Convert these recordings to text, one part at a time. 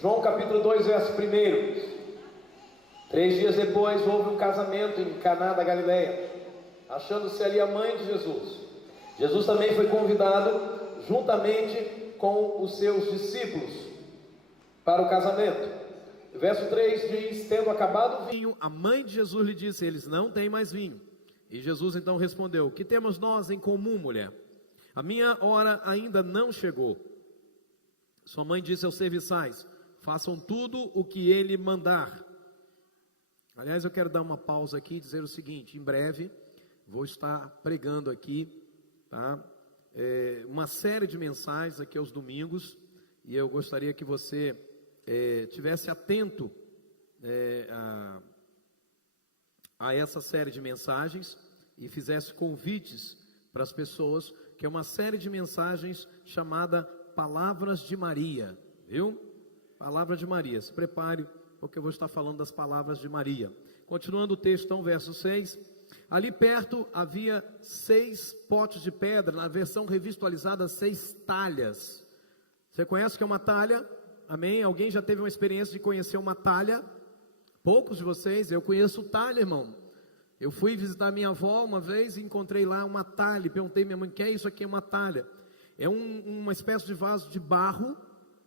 João capítulo 2, verso 1. 3 dias depois houve um casamento em Caná da Galileia, achando-se ali a mãe de Jesus. Jesus também foi convidado juntamente com os seus discípulos para o casamento. Verso 3 diz: tendo acabado o vinho, A mãe de Jesus lhe disse: eles não têm mais vinho. E Jesus então respondeu: que temos nós em comum, mulher? A minha hora ainda não chegou. Sua mãe disse aos serviçais: façam tudo o que ele mandar. Aliás, eu quero dar uma pausa aqui e dizer o seguinte: em breve vou estar pregando aqui, tá? Uma série de mensagens aqui aos domingos, e eu gostaria que você tivesse atento a essa série de mensagens e fizesse convites para as pessoas, que é uma série de mensagens chamada Palavras de Maria, viu? Palavra de Maria, se prepare, porque eu vou estar falando das palavras de Maria. Continuando o texto, então, verso 6. Ali perto havia 6 potes de pedra, na versão revisualizada, 6 talhas. Você conhece o que é uma talha? Amém? Alguém já teve uma experiência de conhecer uma talha? Poucos de vocês. Eu conheço talha, irmão. Eu fui visitar minha avó uma vez e encontrei lá uma talha. Perguntei à minha mãe: o que é isso aqui? É uma talha. É uma espécie de vaso de barro,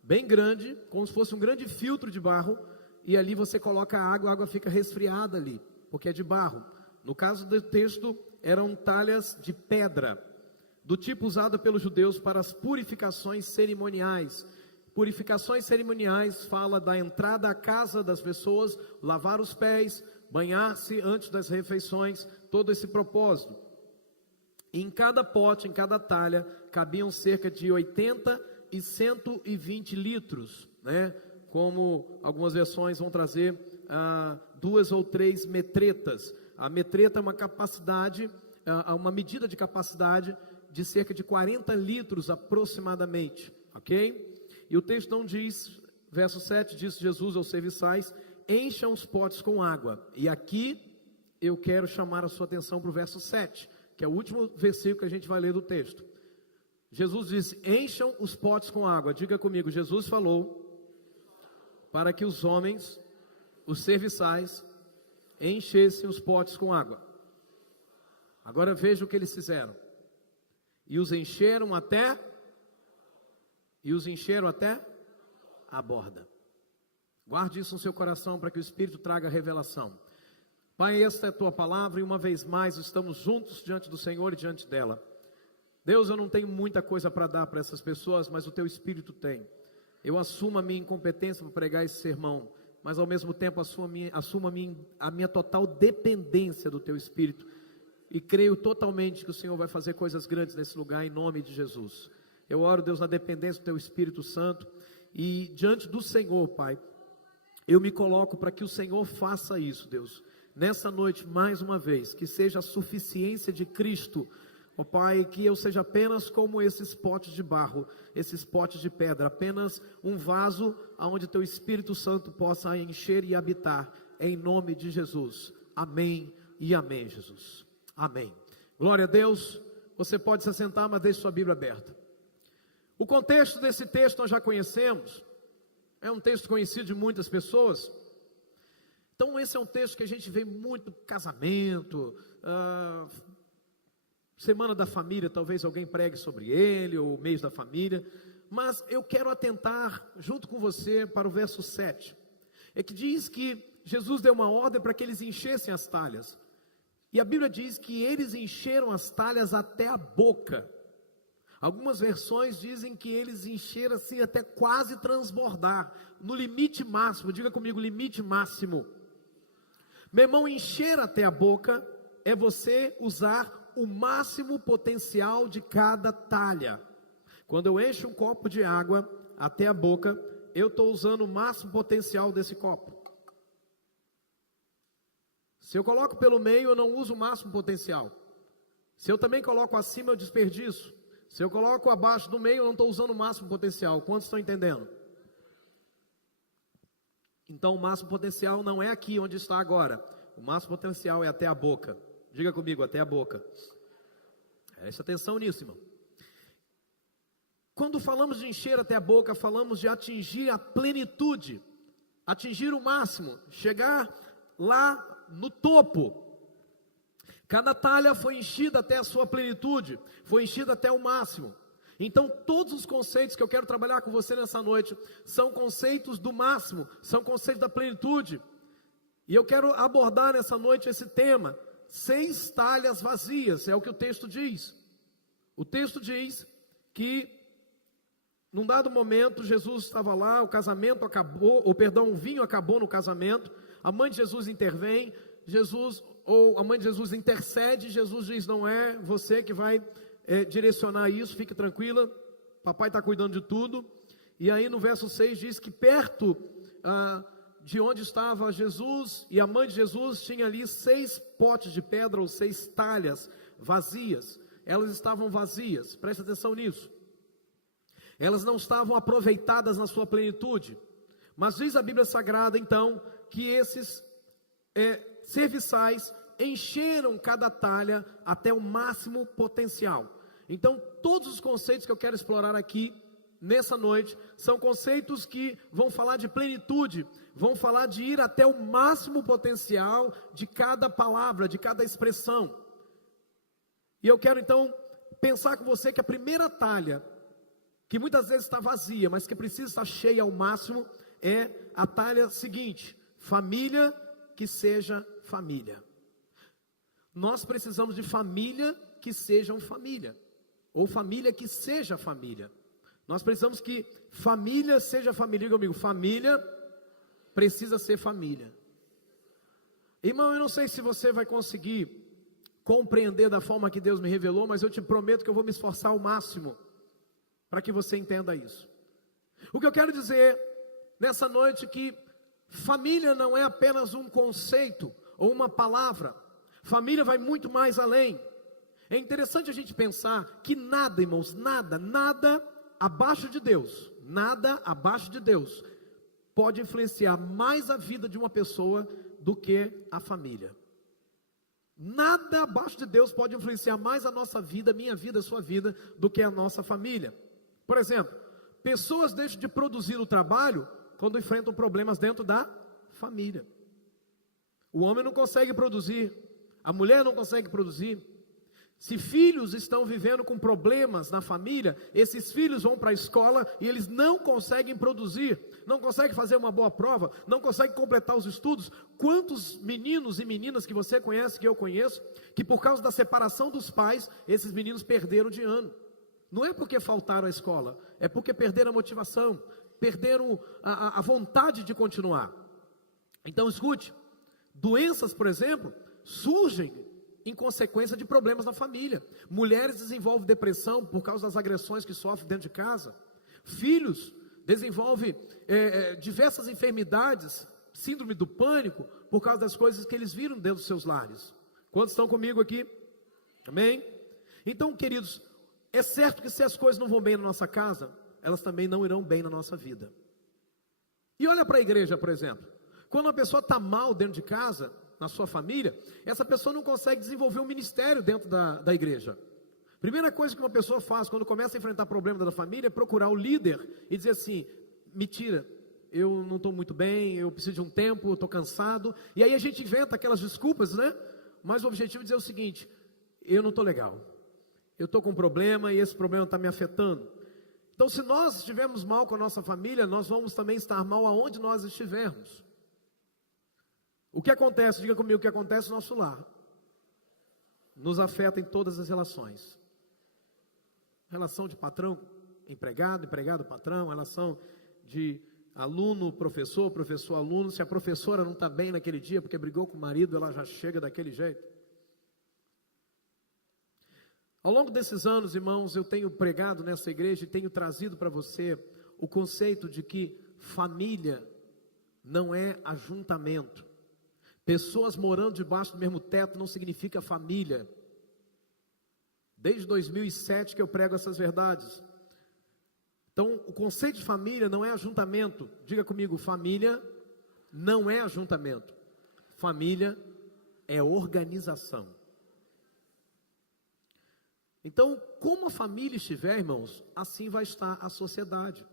bem grande, como se fosse um grande filtro de barro, e ali você coloca a água fica resfriada ali, porque é de barro. No caso do texto, eram talhas de pedra, do tipo usado pelos judeus para as purificações cerimoniais. Purificações cerimoniais fala da entrada à casa das pessoas, lavar os pés, banhar-se antes das refeições, todo esse propósito. Em cada pote, em cada talha, cabiam cerca de 80 e 120 litros, né? Como algumas versões vão trazer 2 ou 3 metretas. A metreta é uma capacidade, uma medida de capacidade de cerca de 40 litros aproximadamente, ok? E o texto não diz, verso 7, disse Jesus aos serviçais: encham os potes com água. E aqui eu quero chamar a sua atenção para o verso 7, que é o último versículo que a gente vai ler do texto. Jesus disse: encham os potes com água. Diga comigo: Jesus falou para que os homens, os serviçais, enchessem os potes com água. Agora veja o que eles fizeram. E os encheram até a borda. Guarde isso no seu coração para que o Espírito traga revelação. Pai, esta é a tua palavra e uma vez mais estamos juntos diante do Senhor e diante dela. Deus, eu não tenho muita coisa para dar para essas pessoas, mas o teu Espírito tem. Eu assumo a minha incompetência para pregar esse sermão, mas ao mesmo tempo assumo a minha total dependência do teu Espírito, e creio totalmente que o Senhor vai fazer coisas grandes nesse lugar, em nome de Jesus. Eu oro, Deus, na dependência do teu Espírito Santo, e diante do Senhor, Pai, eu me coloco para que o Senhor faça isso, Deus, nessa noite, mais uma vez, que seja a suficiência de Cristo. Ó Pai, que eu seja apenas como esses potes de barro, esses potes de pedra, apenas um vaso onde teu Espírito Santo possa encher e habitar, em nome de Jesus. Amém e amém, Jesus. Amém. Glória a Deus. Você pode se assentar, mas deixe sua Bíblia aberta. O contexto desse texto nós já conhecemos, é um texto conhecido de muitas pessoas. Então esse é um texto que a gente vê muito casamento, Semana da Família, talvez alguém pregue sobre ele, ou mês da família, mas eu quero atentar junto com você para o verso 7, é que diz que Jesus deu uma ordem para que eles enchessem as talhas, e a Bíblia diz que eles encheram as talhas até a boca. Algumas versões dizem que eles encheram assim até quase transbordar, no limite máximo. Diga comigo: limite máximo. Meu irmão, encher até a boca é você usar o máximo potencial de cada talha. Quando eu encho um copo de água até a boca, eu estou usando o máximo potencial desse copo. Se eu coloco pelo meio, eu não uso o máximo potencial. Se eu também coloco acima, eu desperdiço. Se eu coloco abaixo do meio, eu não estou usando o máximo potencial. Quantos estão entendendo? Então o máximo potencial não é aqui onde está agora. O máximo potencial é até a boca. Diga comigo: até a boca. Preste atenção nisso, irmão. quando falamos de encher até a boca, falamos de atingir a plenitude, atingir o máximo, chegar lá no topo. Cada talha foi enchida até a sua plenitude, foi enchida até o máximo. Então todos os conceitos que eu quero trabalhar com você nessa noite, são conceitos do máximo, são conceitos da plenitude. E eu quero abordar nessa noite esse tema, 6 talhas vazias, é o que o texto diz. O texto diz que, num dado momento, Jesus estava lá, o casamento acabou, o vinho acabou no casamento, a mãe de Jesus intervém, a mãe de Jesus intercede, Jesus diz, não é você que vai direcionar isso, fique tranquila, papai está cuidando de tudo. E aí no verso 6 diz que perto de onde estava Jesus e a mãe de Jesus, tinha ali 6 potes de pedra, ou 6 talhas vazias. Elas estavam vazias, presta atenção nisso. Elas não estavam aproveitadas na sua plenitude. Mas diz a Bíblia Sagrada então, que esses serviçais encheram cada talha até o máximo potencial. Então todos os conceitos que eu quero explorar aqui nessa noite, são conceitos que vão falar de plenitude, vão falar de ir até o máximo potencial de cada palavra, de cada expressão. E eu quero então pensar com você que a primeira talha, que muitas vezes está vazia, mas que precisa estar cheia ao máximo, é a talha seguinte: família que seja família. Nós precisamos de família que sejam família, ou família que seja família. Nós precisamos que família seja família. Diga comigo, família precisa ser família. Irmão, eu não sei se você vai conseguir compreender da forma que Deus me revelou, mas eu te prometo que eu vou me esforçar ao máximo para que você entenda isso. O que eu quero dizer nessa noite é que família não é apenas um conceito ou uma palavra. Família vai muito mais além. É interessante a gente pensar que nada, irmãos, nada abaixo de Deus, pode influenciar mais a vida de uma pessoa do que a família. Nada abaixo de Deus pode influenciar mais a nossa vida, minha vida, a sua vida, do que a nossa família. Por exemplo, pessoas deixam de produzir o trabalho quando enfrentam problemas dentro da família. O homem não consegue produzir, a mulher não consegue produzir. Se filhos estão vivendo com problemas na família, esses filhos vão para a escola e eles não conseguem produzir, não conseguem fazer uma boa prova, não conseguem completar os estudos. Quantos meninos e meninas que você conhece, que eu conheço, que por causa da separação dos pais, esses meninos perderam de ano? Não é porque faltaram à escola, é porque perderam a motivação, perderam a vontade de continuar. Então escute, doenças, por exemplo, surgem em consequência de problemas na família. Mulheres desenvolvem depressão por causa das agressões que sofrem dentro de casa. Filhos desenvolvem diversas enfermidades, síndrome do pânico, por causa das coisas que eles viram dentro dos seus lares. Quantos estão comigo aqui? Amém? Então, queridos, é certo que se as coisas não vão bem na nossa casa, elas também não irão bem na nossa vida. E olha para a igreja, por exemplo. Quando uma pessoa está mal dentro de casa, na sua família, essa pessoa não consegue desenvolver um ministério dentro da igreja. Primeira coisa que uma pessoa faz quando começa a enfrentar problemas da família é procurar o líder e dizer assim: me tira, eu não estou muito bem, eu preciso de um tempo, eu estou cansado. E aí a gente inventa aquelas desculpas, né? Mas o objetivo é dizer o seguinte: eu não estou legal, eu estou com um problema e esse problema está me afetando. Então, se nós estivermos mal com a nossa família, nós vamos também estar mal aonde nós estivermos. O que acontece, diga comigo, o que acontece no nosso lar nos afeta em todas as relações. Relação de patrão, empregado, empregado, patrão, relação de aluno, professor, professor, aluno. Se a professora não está bem naquele dia porque brigou com o marido, ela já chega daquele jeito. Ao longo desses anos, irmãos, eu tenho pregado nessa igreja e tenho trazido para você o conceito de que família não é ajuntamento. Pessoas morando debaixo do mesmo teto não significa família. Desde 2007 que eu prego essas verdades. Então, o conceito de família não é ajuntamento. Diga comigo, família não é ajuntamento. Família é organização. Então, como a família estiver, irmãos, assim vai estar a sociedade.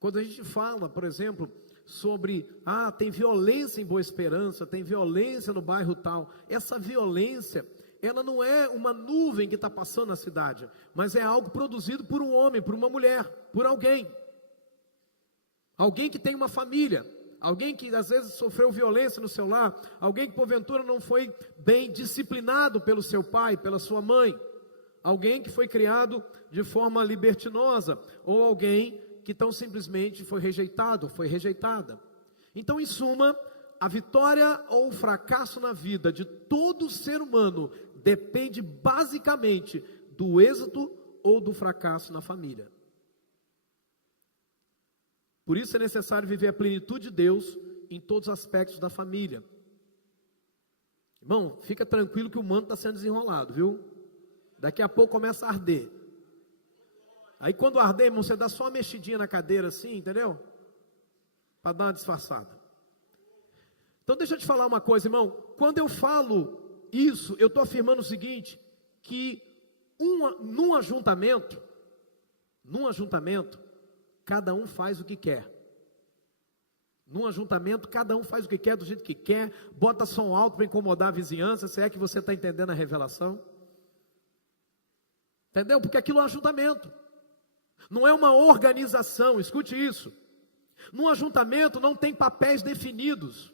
Quando a gente fala, por exemplo, sobre, tem violência em Boa Esperança, tem violência no bairro tal, essa violência, ela não é uma nuvem que está passando na cidade, mas é algo produzido por um homem, por uma mulher, por alguém. Alguém que tem uma família, alguém que às vezes sofreu violência no seu lar, alguém que porventura não foi bem disciplinado pelo seu pai, pela sua mãe, alguém que foi criado de forma libertinosa, ou alguém que tão simplesmente foi rejeitado, foi rejeitada. Então, em suma, a vitória ou o fracasso na vida de todo ser humano depende basicamente do êxito ou do fracasso na família. Por isso é necessário viver a plenitude de Deus em todos os aspectos da família. Irmão, fica tranquilo que o manto está sendo desenrolado, viu? Daqui a pouco começa a arder. Aí quando arder, irmão, você dá só uma mexidinha na cadeira assim, entendeu? Para dar uma disfarçada. Então deixa eu te falar uma coisa, irmão. Quando eu falo isso, eu estou afirmando o seguinte, que num ajuntamento, cada um faz o que quer. Num ajuntamento, cada um faz o que quer, do jeito que quer, bota som alto para incomodar a vizinhança, se é que você está entendendo a revelação. Entendeu? Porque aquilo é um ajuntamento. Não é uma organização, escute isso. Num ajuntamento não tem papéis definidos.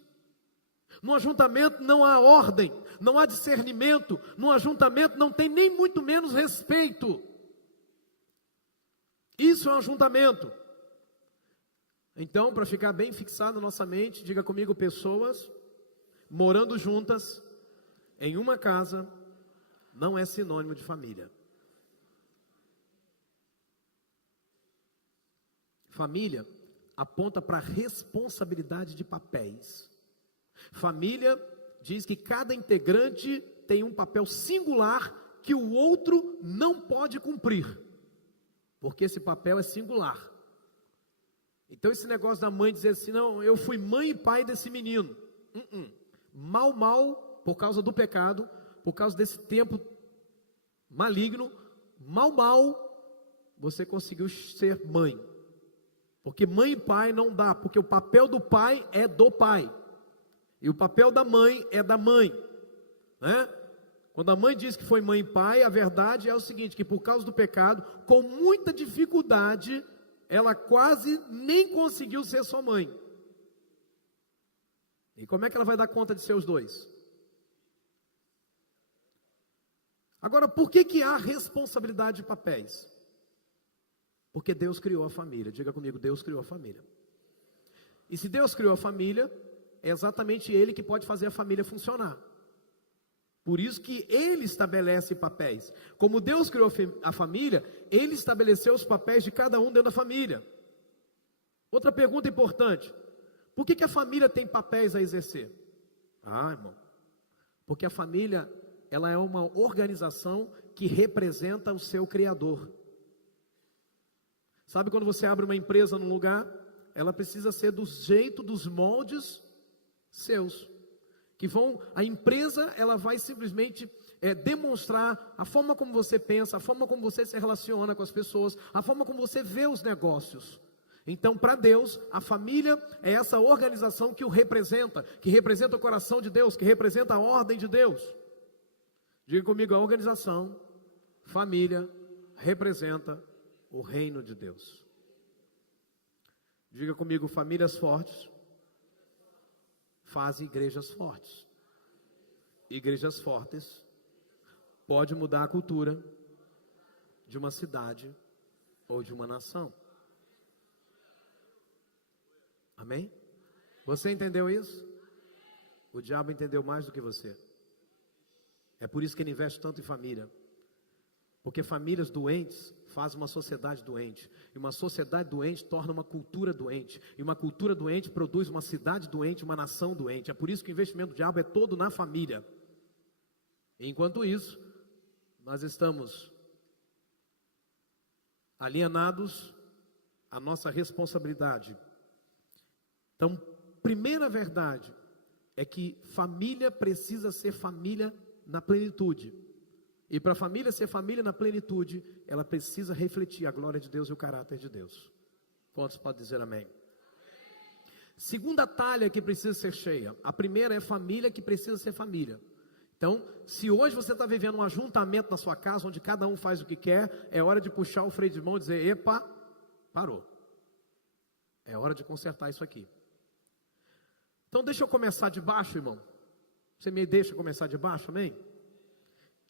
Num ajuntamento não há ordem, não há discernimento. Num ajuntamento não tem nem muito menos respeito. Isso é um ajuntamento. Então, para ficar bem fixado na nossa mente, diga comigo: pessoas morando juntas em uma casa não é sinônimo de família. Família aponta para a responsabilidade de papéis. Família diz que cada integrante tem um papel singular que o outro não pode cumprir, porque esse papel é singular. Então esse negócio da mãe dizer assim, não, eu fui mãe e pai desse menino. Mal, por causa do pecado, por causa desse tempo maligno, você conseguiu ser mãe. Porque mãe e pai não dá, porque o papel do pai é do pai, e o papel da mãe é da mãe, né? Quando a mãe diz que foi mãe e pai, a verdade é o seguinte, que por causa do pecado, com muita dificuldade, ela quase nem conseguiu ser sua mãe. E como é que ela vai dar conta de ser os dois? Agora, por que há responsabilidade de papéis? Porque Deus criou a família. Diga comigo, Deus criou a família. E se Deus criou a família, é exatamente Ele que pode fazer a família funcionar. Por isso que Ele estabelece papéis. Como Deus criou a família, Ele estabeleceu os papéis de cada um dentro da família. Outra pergunta importante: por que a família tem papéis a exercer? Irmão, porque a família, ela é uma organização que representa o seu Criador. Sabe quando você abre uma empresa num lugar, ela precisa ser do jeito, dos moldes seus. A empresa, ela vai simplesmente demonstrar a forma como você pensa, a forma como você se relaciona com as pessoas, a forma como você vê os negócios. Então, para Deus, a família é essa organização que o representa, que representa o coração de Deus, que representa a ordem de Deus. Diga comigo, a organização, família, representa o reino de Deus. Diga comigo, famílias fortes fazem igrejas fortes. Igrejas fortes pode mudar a cultura de uma cidade ou de uma nação. Amém? Você entendeu isso? O diabo entendeu mais do que você. É por isso que ele investe tanto em família. Porque famílias doentes fazem uma sociedade doente. E uma sociedade doente torna uma cultura doente. E uma cultura doente produz uma cidade doente, uma nação doente. É por isso que o investimento do diabo é todo na família. Enquanto isso, nós estamos alienados à nossa responsabilidade. Então, primeira verdade é que família precisa ser família na plenitude. E para a família ser família na plenitude, ela precisa refletir a glória de Deus e o caráter de Deus. Quantos podem dizer amém? Segunda talha que precisa ser cheia. A primeira é família que precisa ser família. Então, se hoje você está vivendo um ajuntamento na sua casa, onde cada um faz o que quer, é hora de puxar o freio de mão e dizer, epa, parou. É hora de consertar isso aqui. Então deixa eu começar de baixo, irmão. Você me deixa começar de baixo, amém?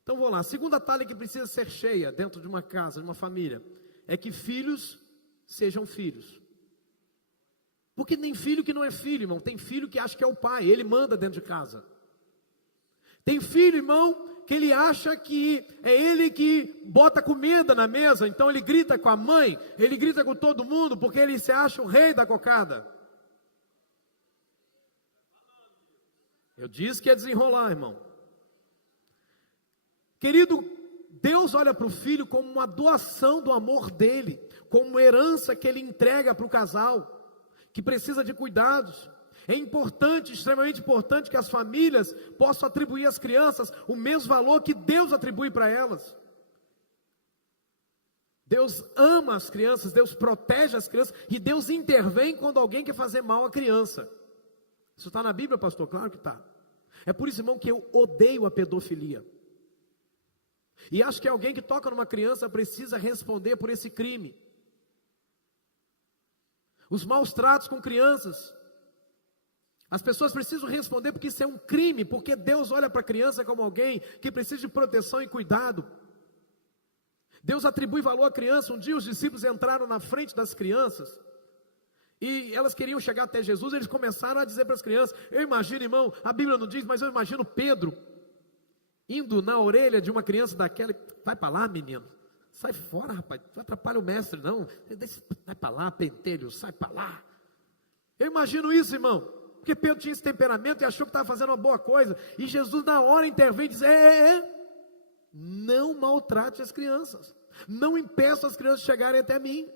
Então vou lá. A segunda talha que precisa ser cheia dentro de uma casa, de uma família, é que filhos sejam filhos. Porque tem filho que não é filho, irmão. Tem filho que acha que é o pai, ele manda dentro de casa. Tem filho, irmão, que ele acha que é ele que bota comida na mesa, então ele grita com a mãe, ele grita com todo mundo, porque ele se acha o rei da cocada. Eu disse que ia desenrolar, irmão. Querido, Deus olha para o filho como uma doação do amor dele, como uma herança que ele entrega para o casal, que precisa de cuidados. É importante, extremamente importante, que as famílias possam atribuir às crianças o mesmo valor que Deus atribui para elas. Deus ama as crianças, Deus protege as crianças, e Deus intervém quando alguém quer fazer mal à criança. Isso está na Bíblia, pastor? Claro que está. É por isso, irmão, que eu odeio a pedofilia. E acho que alguém que toca numa criança precisa responder por esse crime. Os maus tratos com crianças, as pessoas precisam responder porque isso é um crime, porque Deus olha para a criança como alguém que precisa de proteção e cuidado. Deus atribui valor à criança. Um dia os discípulos entraram na frente das crianças, e elas queriam chegar até Jesus. Eles começaram a dizer para as crianças, eu imagino, irmão, a Bíblia não diz, mas eu imagino Pedro indo na orelha de uma criança daquela, vai para lá, menino, sai fora, rapaz, não atrapalha o mestre não, vai para lá, pentelho, sai para lá. Eu imagino isso, irmão, porque Pedro tinha esse temperamento e achou que estava fazendo uma boa coisa, e Jesus na hora intervém e diz, não maltrate as crianças, não impeça as crianças de chegarem até mim.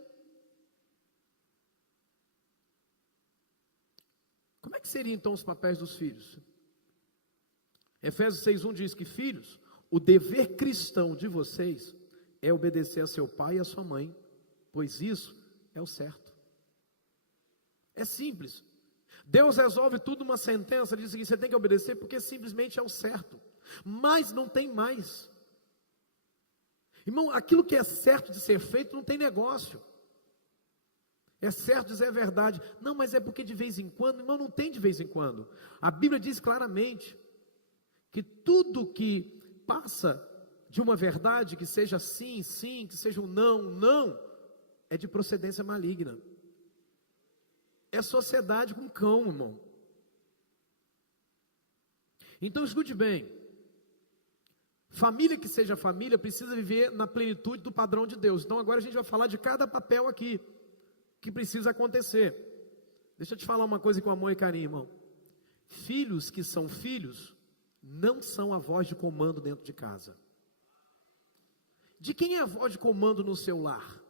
Como é que seriam então os papéis dos filhos? Efésios 6:1 diz que, filhos, o dever cristão de vocês é obedecer a seu pai e a sua mãe, pois isso é o certo. É simples. Deus resolve tudo numa sentença, diz que você tem que obedecer porque simplesmente é o certo, mas não tem mais. Irmão, aquilo que é certo de ser feito não tem negócio. É certo dizer a verdade. Não, mas é porque de vez em quando. Irmão, não tem de vez em quando. A Bíblia diz claramente que tudo que passa de uma verdade, que seja sim, sim, que seja um não, não, é de procedência maligna. É sociedade com cão, irmão. Então escute bem. Família que seja família precisa viver na plenitude do padrão de Deus. Então agora a gente vai falar de cada papel aqui que precisa acontecer. Deixa eu te falar uma coisa com amor e carinho, irmão. Filhos que são filhos não são a voz de comando dentro de casa. De quem é a voz de comando no seu lar?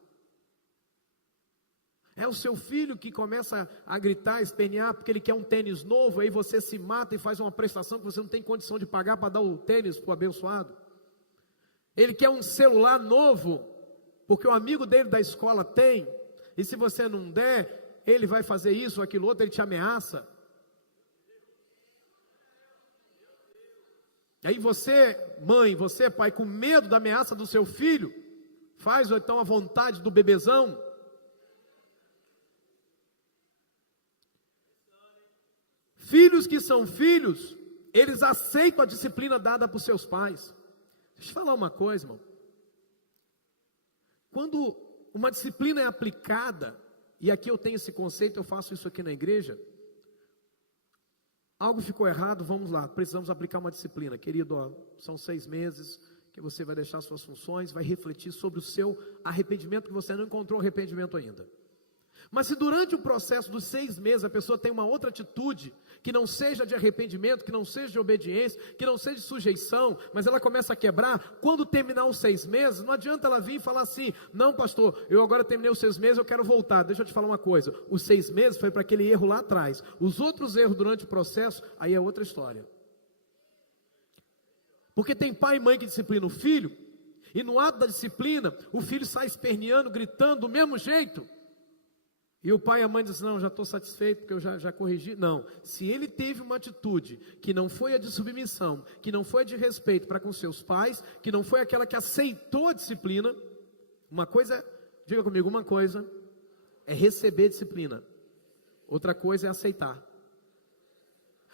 É o seu filho que começa a gritar, a espernear porque ele quer um tênis novo, aí você se mata e faz uma prestação que você não tem condição de pagar para dar o tênis para o abençoado. Ele quer um celular novo porque o amigo dele da escola tem, e se você não der, ele vai fazer isso ou aquilo outro, ele te ameaça. Aí você, mãe, você, pai, com medo da ameaça do seu filho, faz ou então a vontade do bebezão. Filhos que são filhos, eles aceitam a disciplina dada por seus pais. Deixa eu te falar uma coisa, irmão. Quando uma disciplina é aplicada, e aqui eu tenho esse conceito, eu faço isso aqui na igreja, algo ficou errado, vamos lá, precisamos aplicar uma disciplina. Querido, ó, são 6 meses que você vai deixar suas funções, vai refletir sobre o seu arrependimento, que você não encontrou arrependimento ainda. Mas se durante o processo dos 6 meses a pessoa tem uma outra atitude, que não seja de arrependimento, que não seja de obediência, que não seja de sujeição, mas ela começa a quebrar, quando terminar os 6 meses, não adianta ela vir e falar assim, não pastor, eu agora terminei os 6 meses, eu quero voltar. Deixa eu te falar uma coisa, os 6 meses foi para aquele erro lá atrás, os outros erros durante o processo, aí é outra história. Porque tem pai e mãe que disciplina o filho, e no ato da disciplina, o filho sai esperneando, gritando do mesmo jeito. E o pai e a mãe dizem, não, já estou satisfeito, porque eu já corrigi. Não, se ele teve uma atitude que não foi a de submissão, que não foi a de respeito para com seus pais, que não foi aquela que aceitou a disciplina, uma coisa, diga comigo, uma coisa é receber disciplina, outra coisa é aceitar.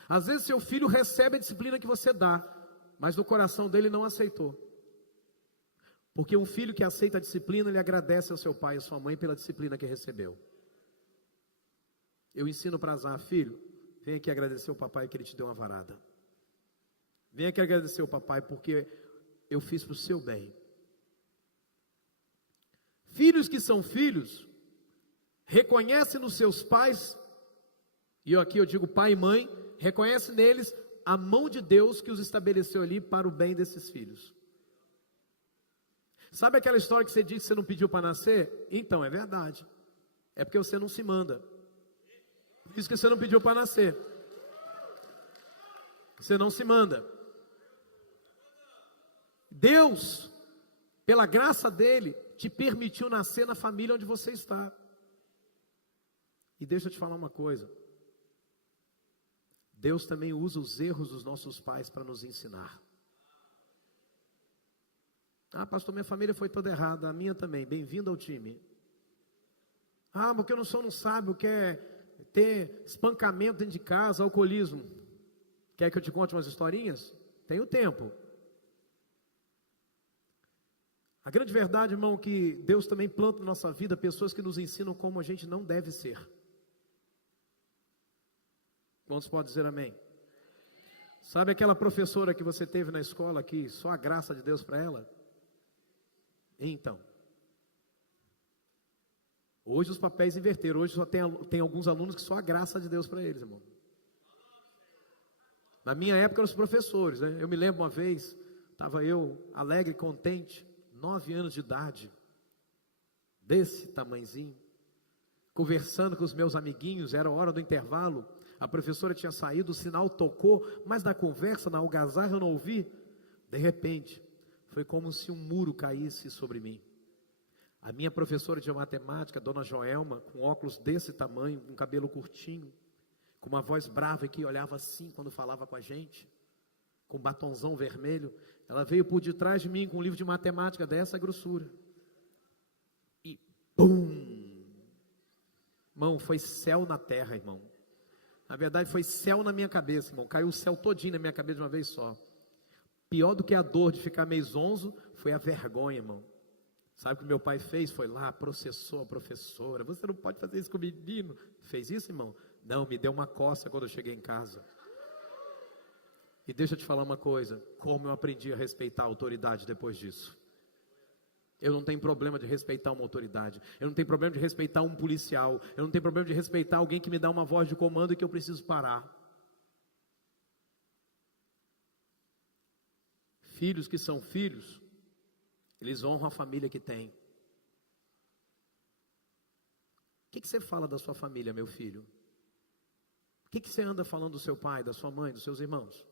Às vezes seu filho recebe a disciplina que você dá, mas no coração dele não aceitou. Porque um filho que aceita a disciplina, ele agradece ao seu pai e à sua mãe pela disciplina que recebeu. Eu ensino para Azar, filho, vem aqui agradecer o papai que ele te deu uma varada. Vem aqui agradecer o papai porque eu fiz para o seu bem. Filhos que são filhos, reconhecem nos seus pais, e aqui eu digo pai e mãe, reconhece neles a mão de Deus que os estabeleceu ali para o bem desses filhos. Sabe aquela história que você disse que você não pediu para nascer? Então, é verdade. É porque você não se manda. Por isso que você não pediu para nascer. Você não se manda. Deus, pela graça dele, te permitiu nascer na família onde você está. E deixa eu te falar uma coisa. Deus também usa os erros dos nossos pais para nos ensinar. Ah, pastor, minha família foi toda errada, a minha também. Bem-vindo ao time. Ah, porque eu não sou um sábio, quer ter espancamento dentro de casa, alcoolismo. Quer que eu te conte umas historinhas? Tenho tempo. A grande verdade, irmão, é que Deus também planta na nossa vida pessoas que nos ensinam como a gente não deve ser. Quantos podem dizer amém? Sabe aquela professora que você teve na escola que só a graça de Deus para ela? Então, hoje os papéis inverteram. Hoje só tem alguns alunos que só a graça de Deus para eles, irmão. Na minha época eram os professores, né? Eu me lembro uma vez, estava eu alegre, contente, 9 anos de idade, desse tamanhozinho, conversando com os meus amiguinhos, era hora do intervalo, a professora tinha saído, o sinal tocou, mas na conversa, na algazarra eu não ouvi. De repente, foi como se um muro caísse sobre mim. A minha professora de matemática, dona Joelma, com óculos desse tamanho, com cabelo curtinho, com uma voz brava e que olhava assim quando falava com a gente, com um batonzão vermelho, ela veio por detrás de mim com um livro de matemática dessa grossura. E pum! Irmão, foi céu na terra, irmão. Na verdade foi céu na minha cabeça, irmão. Caiu o céu todinho na minha cabeça de uma vez só. Pior do que a dor de ficar meio zonzo, foi a vergonha, irmão. Sabe o que meu pai fez? Foi lá, processou a professora. Você não pode fazer isso com o menino. Fez isso, irmão? Não, me deu uma coça quando eu cheguei em casa. E deixa eu te falar uma coisa. Como eu aprendi a respeitar a autoridade depois disso. Eu não tenho problema de respeitar uma autoridade. Eu não tenho problema de respeitar um policial. Eu não tenho problema de respeitar alguém que me dá uma voz de comando e que eu preciso parar. Filhos que são filhos, eles honram a família que tem. O que você fala da sua família, meu filho? O que você anda falando do seu pai, da sua mãe, dos seus irmãos?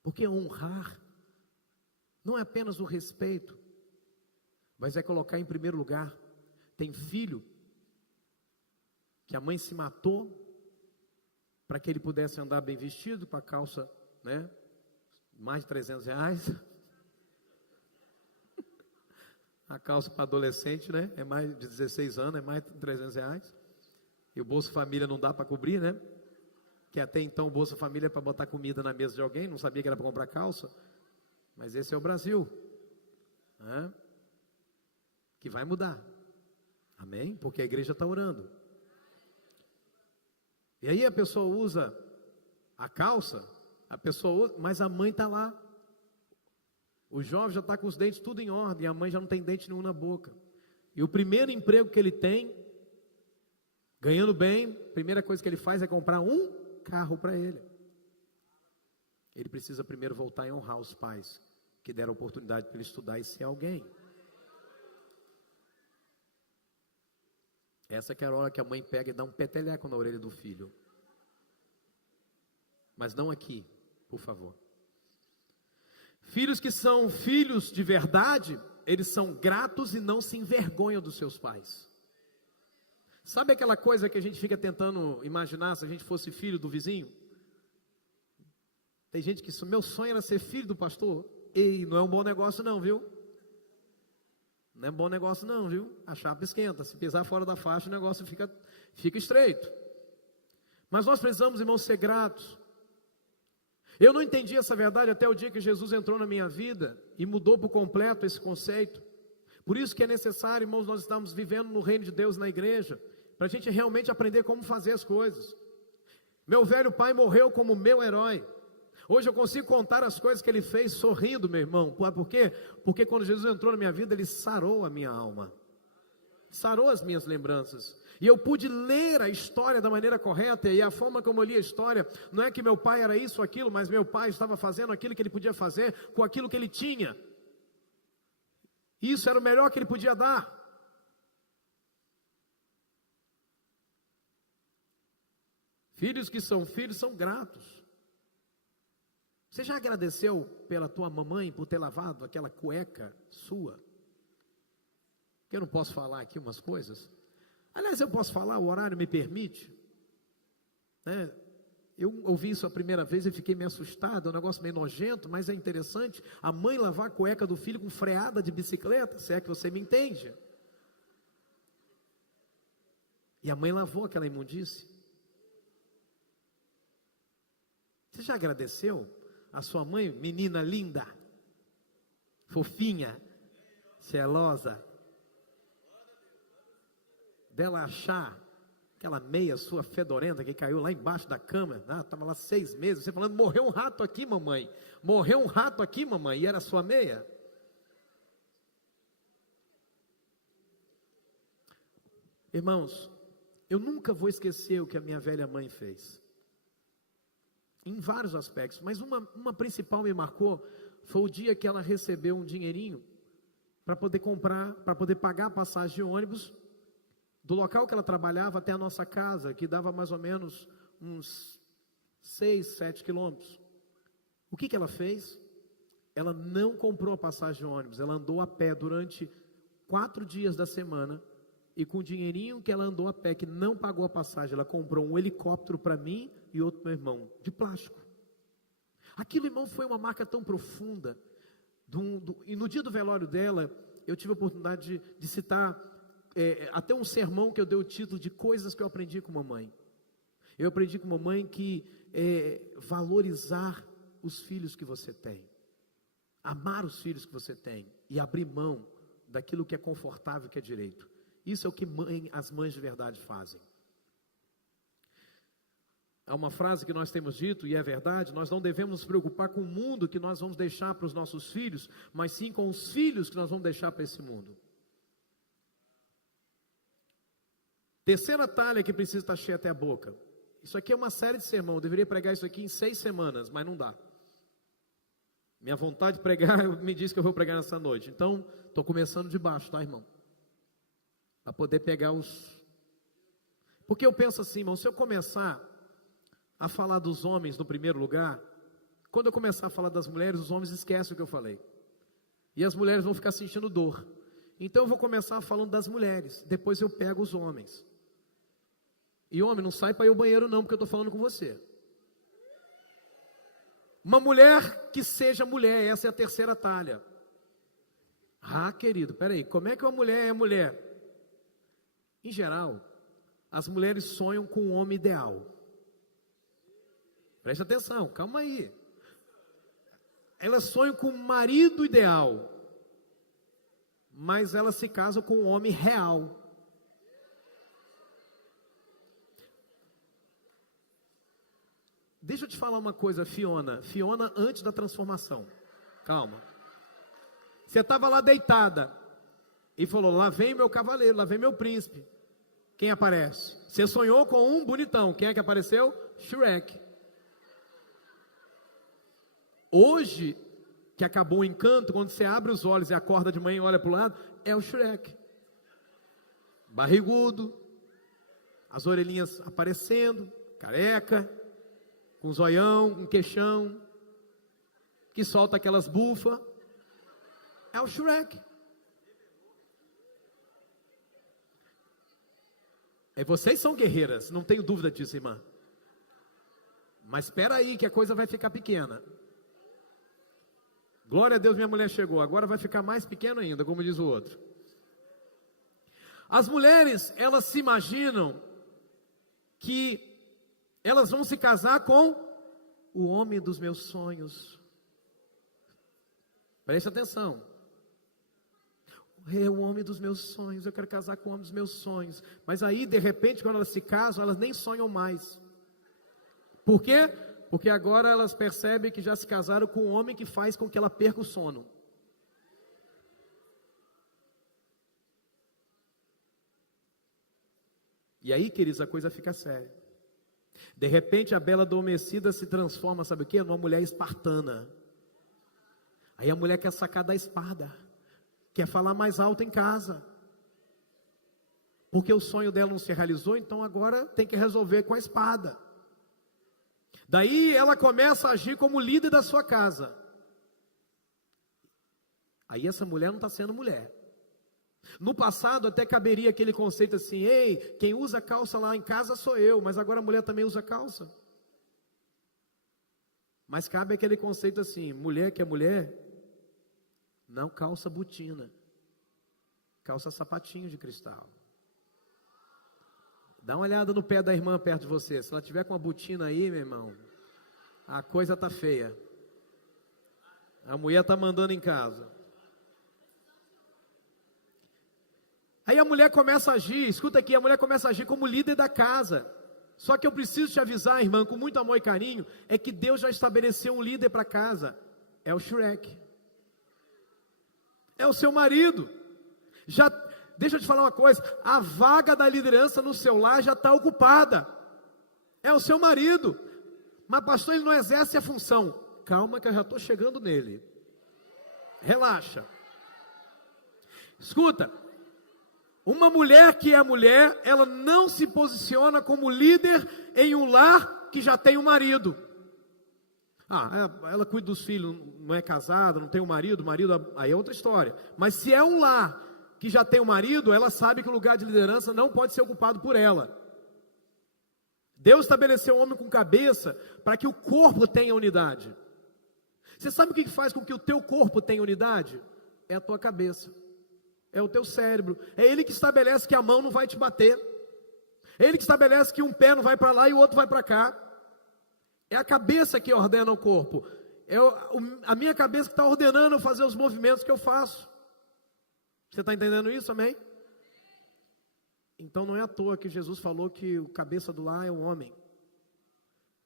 Porque honrar não é apenas o respeito, mas é colocar em primeiro lugar. Tem filho que a mãe se matou para que ele pudesse andar bem vestido, com a calça, né? Mais de 300 reais. A calça para adolescente, né? É mais de 16 anos, é mais de 300 reais. E o Bolsa Família não dá para cobrir, né? Que até então o Bolsa Família é para botar comida na mesa de alguém. Não sabia que era para comprar calça. Mas esse é o Brasil, né? Que vai mudar. Amém? Porque a igreja está orando. E aí a pessoa usa a calça, a pessoa usa, mas a mãe está lá. O jovem já está com os dentes tudo em ordem, a mãe já não tem dente nenhum na boca. E o primeiro emprego que ele tem, ganhando bem, a primeira coisa que ele faz é comprar um carro para ele. Ele precisa primeiro voltar e honrar os pais que deram a oportunidade para ele estudar e ser alguém. Essa que é a hora que a mãe pega e dá um peteleco na orelha do filho. Mas não aqui, por favor. Filhos que são filhos de verdade, eles são gratos e não se envergonham dos seus pais. Sabe aquela coisa que a gente fica tentando imaginar se a gente fosse filho do vizinho? Tem gente que, meu sonho era ser filho do pastor. Ei, não é um bom negócio não, viu? Não é um bom negócio não, viu? A chapa esquenta, se pisar fora da faixa o negócio fica estreito. Mas nós precisamos, irmãos, ser gratos. Eu não entendi essa verdade até o dia que Jesus entrou na minha vida e mudou por completo esse conceito. Por isso que é necessário, irmãos, nós estamos vivendo no reino de Deus na igreja, para a gente realmente aprender como fazer as coisas. Meu velho pai morreu como meu herói. Hoje eu consigo contar as coisas que ele fez sorrindo, meu irmão. Por quê? Porque quando Jesus entrou na minha vida, ele sarou a minha alma, sarou as minhas lembranças. E eu pude ler a história da maneira correta. E a forma como eu li a história, não é que meu pai era isso ou aquilo, mas meu pai estava fazendo aquilo que ele podia fazer com aquilo que ele tinha. Isso era o melhor que ele podia dar. Filhos que são filhos são gratos. Você já agradeceu pela tua mamãe por ter lavado aquela cueca sua? Que eu não posso falar aqui umas coisas. Aliás, eu posso falar, o horário me permite. Eu ouvi isso a primeira vez e fiquei meio assustado, é um negócio meio nojento, mas é interessante. A mãe lavar a cueca do filho com freada de bicicleta, se é que você me entende. E a mãe lavou aquela imundície. Você já agradeceu a sua mãe, menina linda, fofinha, celosa, dela achar aquela meia sua fedorenta que caiu lá embaixo da cama, estava lá 6 meses, você falando, morreu um rato aqui, mamãe, morreu um rato aqui, mamãe, e era sua meia? Irmãos, eu nunca vou esquecer o que a minha velha mãe fez, em vários aspectos, mas uma principal me marcou, foi o dia que ela recebeu um dinheirinho, para poder comprar, para poder pagar a passagem de ônibus, do local que ela trabalhava até a nossa casa, que dava mais ou menos uns 6, 7 quilômetros. O que ela fez? Ela não comprou a passagem de ônibus, ela andou a pé durante 4 dias da semana, e com o dinheirinho que ela andou a pé, que não pagou a passagem, ela comprou um helicóptero para mim e outro meu irmão, de plástico. Aquilo, irmão, foi uma marca tão profunda, e no dia do velório dela, eu tive a oportunidade de citar até um sermão que eu dei o título de coisas que eu aprendi com mamãe. Eu aprendi com mamãe que valorizar os filhos que você tem, amar os filhos que você tem e abrir mão daquilo que é confortável, que é direito. Isso é o que as mães de verdade fazem. Há uma frase que nós temos dito, e é verdade, nós não devemos nos preocupar com o mundo que nós vamos deixar para os nossos filhos, mas sim com os filhos que nós vamos deixar para esse mundo. Terceira talha que precisa estar cheia até a boca. Isso aqui é uma série de sermão, eu deveria pregar isso aqui em 6 semanas, mas não dá. Minha vontade de pregar, me diz que eu vou pregar nessa noite. Então, estou começando de baixo, tá, irmão? Para poder pegar os... Porque eu penso assim, irmão, se eu começar a falar dos homens no primeiro lugar, quando eu começar a falar das mulheres, os homens esquecem o que eu falei. E as mulheres vão ficar sentindo dor. Então eu vou começar falando das mulheres, depois eu pego os homens. E homem, não sai para ir ao banheiro não, porque eu estou falando com você. Uma mulher que seja mulher, essa é a terceira talha. Ah, querido, peraí, como é que uma mulher é mulher? Em geral, as mulheres sonham com um homem ideal. Preste atenção, calma aí. Elas sonham com um marido ideal, mas elas se casam com um homem real. Deixa eu te falar uma coisa, Fiona antes da transformação. Calma. Você estava lá deitada e falou, lá vem meu cavaleiro, lá vem meu príncipe. Quem aparece? Você sonhou com um bonitão, quem é que apareceu? Shrek. Hoje, que acabou o encanto, quando você abre os olhos e acorda de manhã e olha para o lado, é o Shrek. Barrigudo, as orelhinhas aparecendo, careca, com zoião, um queixão. que solta aquelas bufas. É o Shrek. Vocês são guerreiras, não tenho dúvida disso, irmã. Mas espera aí que a coisa vai ficar pequena. Glória a Deus, minha mulher chegou. Agora vai ficar mais pequeno ainda, como diz o outro. As mulheres, elas se imaginam que elas vão se casar com o homem dos meus sonhos. Preste atenção. É o homem dos meus sonhos, eu quero casar com o homem dos meus sonhos. Mas aí, de repente, quando elas se casam, elas nem sonham mais. Por quê? Porque agora elas percebem que já se casaram com um homem que faz com que ela perca o sono. E aí, queridos, a coisa fica séria. De repente, a bela adormecida se transforma, sabe o quê? Numa mulher espartana. Aí a mulher quer sacar da espada. Quer falar mais alto em casa. Porque o sonho dela não se realizou, então agora tem que resolver com a espada. Daí ela começa a agir como líder da sua casa. Aí essa mulher não está sendo mulher. No passado até caberia aquele conceito assim: ei, quem usa calça lá em casa sou eu, mas agora a mulher também usa calça. Mas cabe aquele conceito assim: mulher que é mulher, não calça botina, calça sapatinho de cristal. Dá uma olhada no pé da irmã perto de você. Se ela tiver com a botina aí, meu irmão, a coisa tá feia. A mulher tá mandando em casa. Aí a mulher começa a agir, escuta aqui, a mulher começa a agir como líder da casa. Só que eu preciso te avisar, irmã, com muito amor e carinho, é que Deus já estabeleceu um líder para casa. É o Shrek. É o seu marido. Já, deixa eu te falar uma coisa, a vaga da liderança no seu lar já está ocupada. É o seu marido. Mas pastor, ele não exerce a função. Calma que eu já estou chegando nele. Relaxa. Escuta, uma mulher que é mulher, ela não se posiciona como líder em um lar que já tem um marido. Ela cuida dos filhos, não é casada, não tem um marido, aí é outra história. Mas se é um lar que já tem um marido, ela sabe que o lugar de liderança não pode ser ocupado por ela. Deus estabeleceu o homem com cabeça para que o corpo tenha unidade. Você sabe o que faz com que o teu corpo tenha unidade? É a tua cabeça. É o teu cérebro. É ele que estabelece que a mão não vai te bater. É ele que estabelece que um pé não vai para lá e o outro vai para cá. É a cabeça que ordena o corpo. É a minha cabeça que está ordenando eu fazer os movimentos que eu faço. Você está entendendo isso, amém? Então não é à toa que Jesus falou que o cabeça do lar é o homem.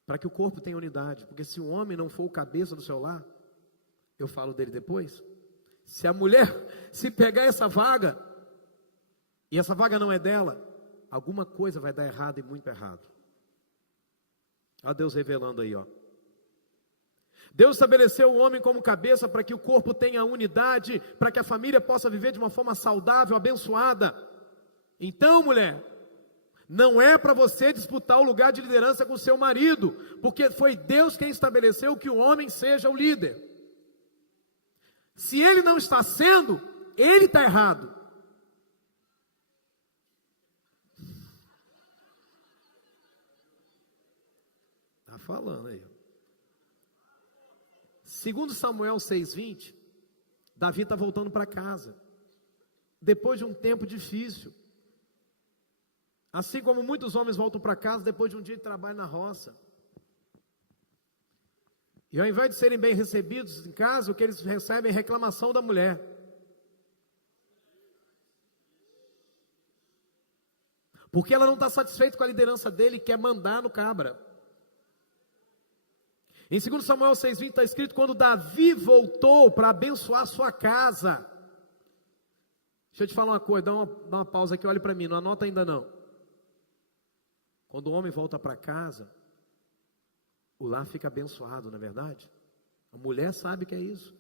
Para que o corpo tenha unidade. Porque se o homem não for o cabeça do seu lar, eu falo dele depois. Se a mulher, se pegar essa vaga, e essa vaga não é dela, alguma coisa vai dar errado e muito errado. Olha Deus revelando aí, ó. Deus estabeleceu o homem como cabeça para que o corpo tenha unidade, para que a família possa viver de uma forma saudável, abençoada. Então, mulher, não é para você disputar o lugar de liderança com seu marido, porque foi Deus quem estabeleceu que o homem seja o líder. Se ele não está sendo, ele está errado. Está falando aí. Segundo Samuel 6:20, Davi está voltando para casa. Depois de um tempo difícil. Assim como muitos homens voltam para casa depois de um dia de trabalho na roça. E ao invés de serem bem recebidos em casa, o que eles recebem é reclamação da mulher. Porque ela não está satisfeita com a liderança dele e quer mandar no cabra. Em 2 Samuel 6:20 está escrito: quando Davi voltou para abençoar sua casa. Deixa eu te falar uma coisa, dá uma pausa aqui, olhe para mim, não anota ainda não. Quando o homem volta para casa, o lar fica abençoado, não é verdade? A mulher sabe que é isso.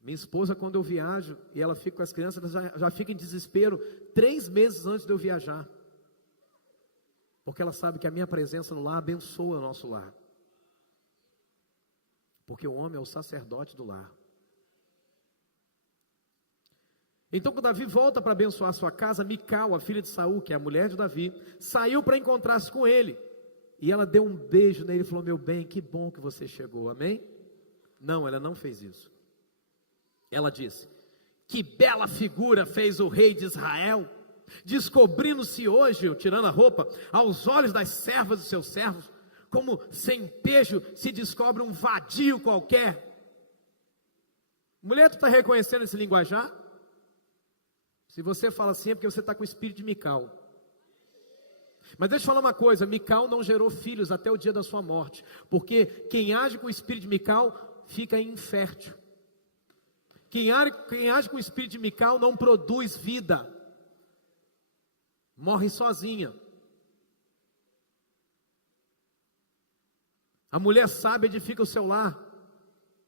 Minha esposa, quando eu viajo e ela fica com as crianças, ela já fica em desespero 3 meses antes de eu viajar. Porque ela sabe que a minha presença no lar abençoa o nosso lar. porque o homem é o sacerdote do lar. Então, quando Davi volta para abençoar sua casa, Mical, a filha de Saul, que é a mulher de Davi, saiu para encontrar-se com ele. E ela deu um beijo nele e falou: meu bem, que bom que você chegou, amém? Não, ela não fez isso. Ela disse: que bela figura fez o rei de Israel, descobrindo-se hoje, tirando a roupa, aos olhos das servas dos seus servos, como sem pejo se descobre um vadio qualquer. Mulher, tu está reconhecendo esse linguajar? Se você fala assim é porque você está com o espírito de Mical. Mas deixa eu falar uma coisa, Mical não gerou filhos até o dia da sua morte, porque quem age com o espírito de Mical fica infértil. Quem age com o espírito de Mical não produz vida, morre sozinha. A mulher sábia edifica o seu lar.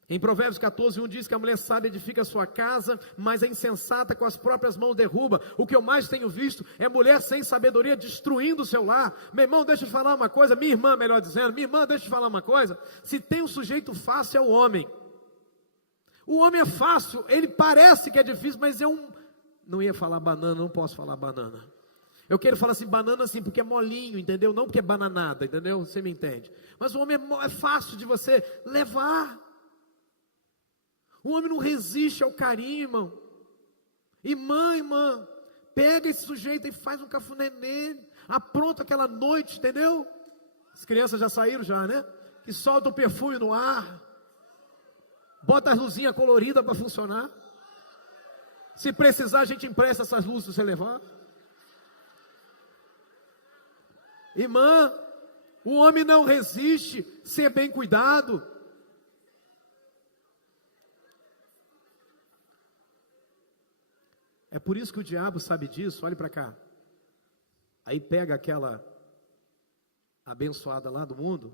Em Provérbios 14:1 diz que a mulher sábia edifica a sua casa, mas a insensata com as próprias mãos derruba. O que eu mais tenho visto é mulher sem sabedoria destruindo o seu lar. Meu irmão, deixa eu te falar uma coisa, minha irmã, melhor dizendo, minha irmã, deixa eu te falar uma coisa. Se tem um sujeito fácil é o homem. O homem é fácil, ele parece que é difícil, mas é um... Não ia falar banana, não posso falar banana. Eu quero falar assim, banana assim, porque é molinho, entendeu? Não porque é bananada, entendeu? Você me entende. Mas o homem é fácil de você levar. O homem não resiste ao carinho, irmão. Irmã, pega esse sujeito e faz um cafuné nele. Apronta aquela noite, entendeu? As crianças já saíram já, né? Que solta o perfume no ar. Bota as luzinhas coloridas para funcionar. Se precisar, a gente empresta essas luzes para você levar. Irmã, o homem não resiste sem ser bem cuidado. É por isso que o diabo sabe disso, olhe para cá. Aí pega aquela abençoada lá do mundo,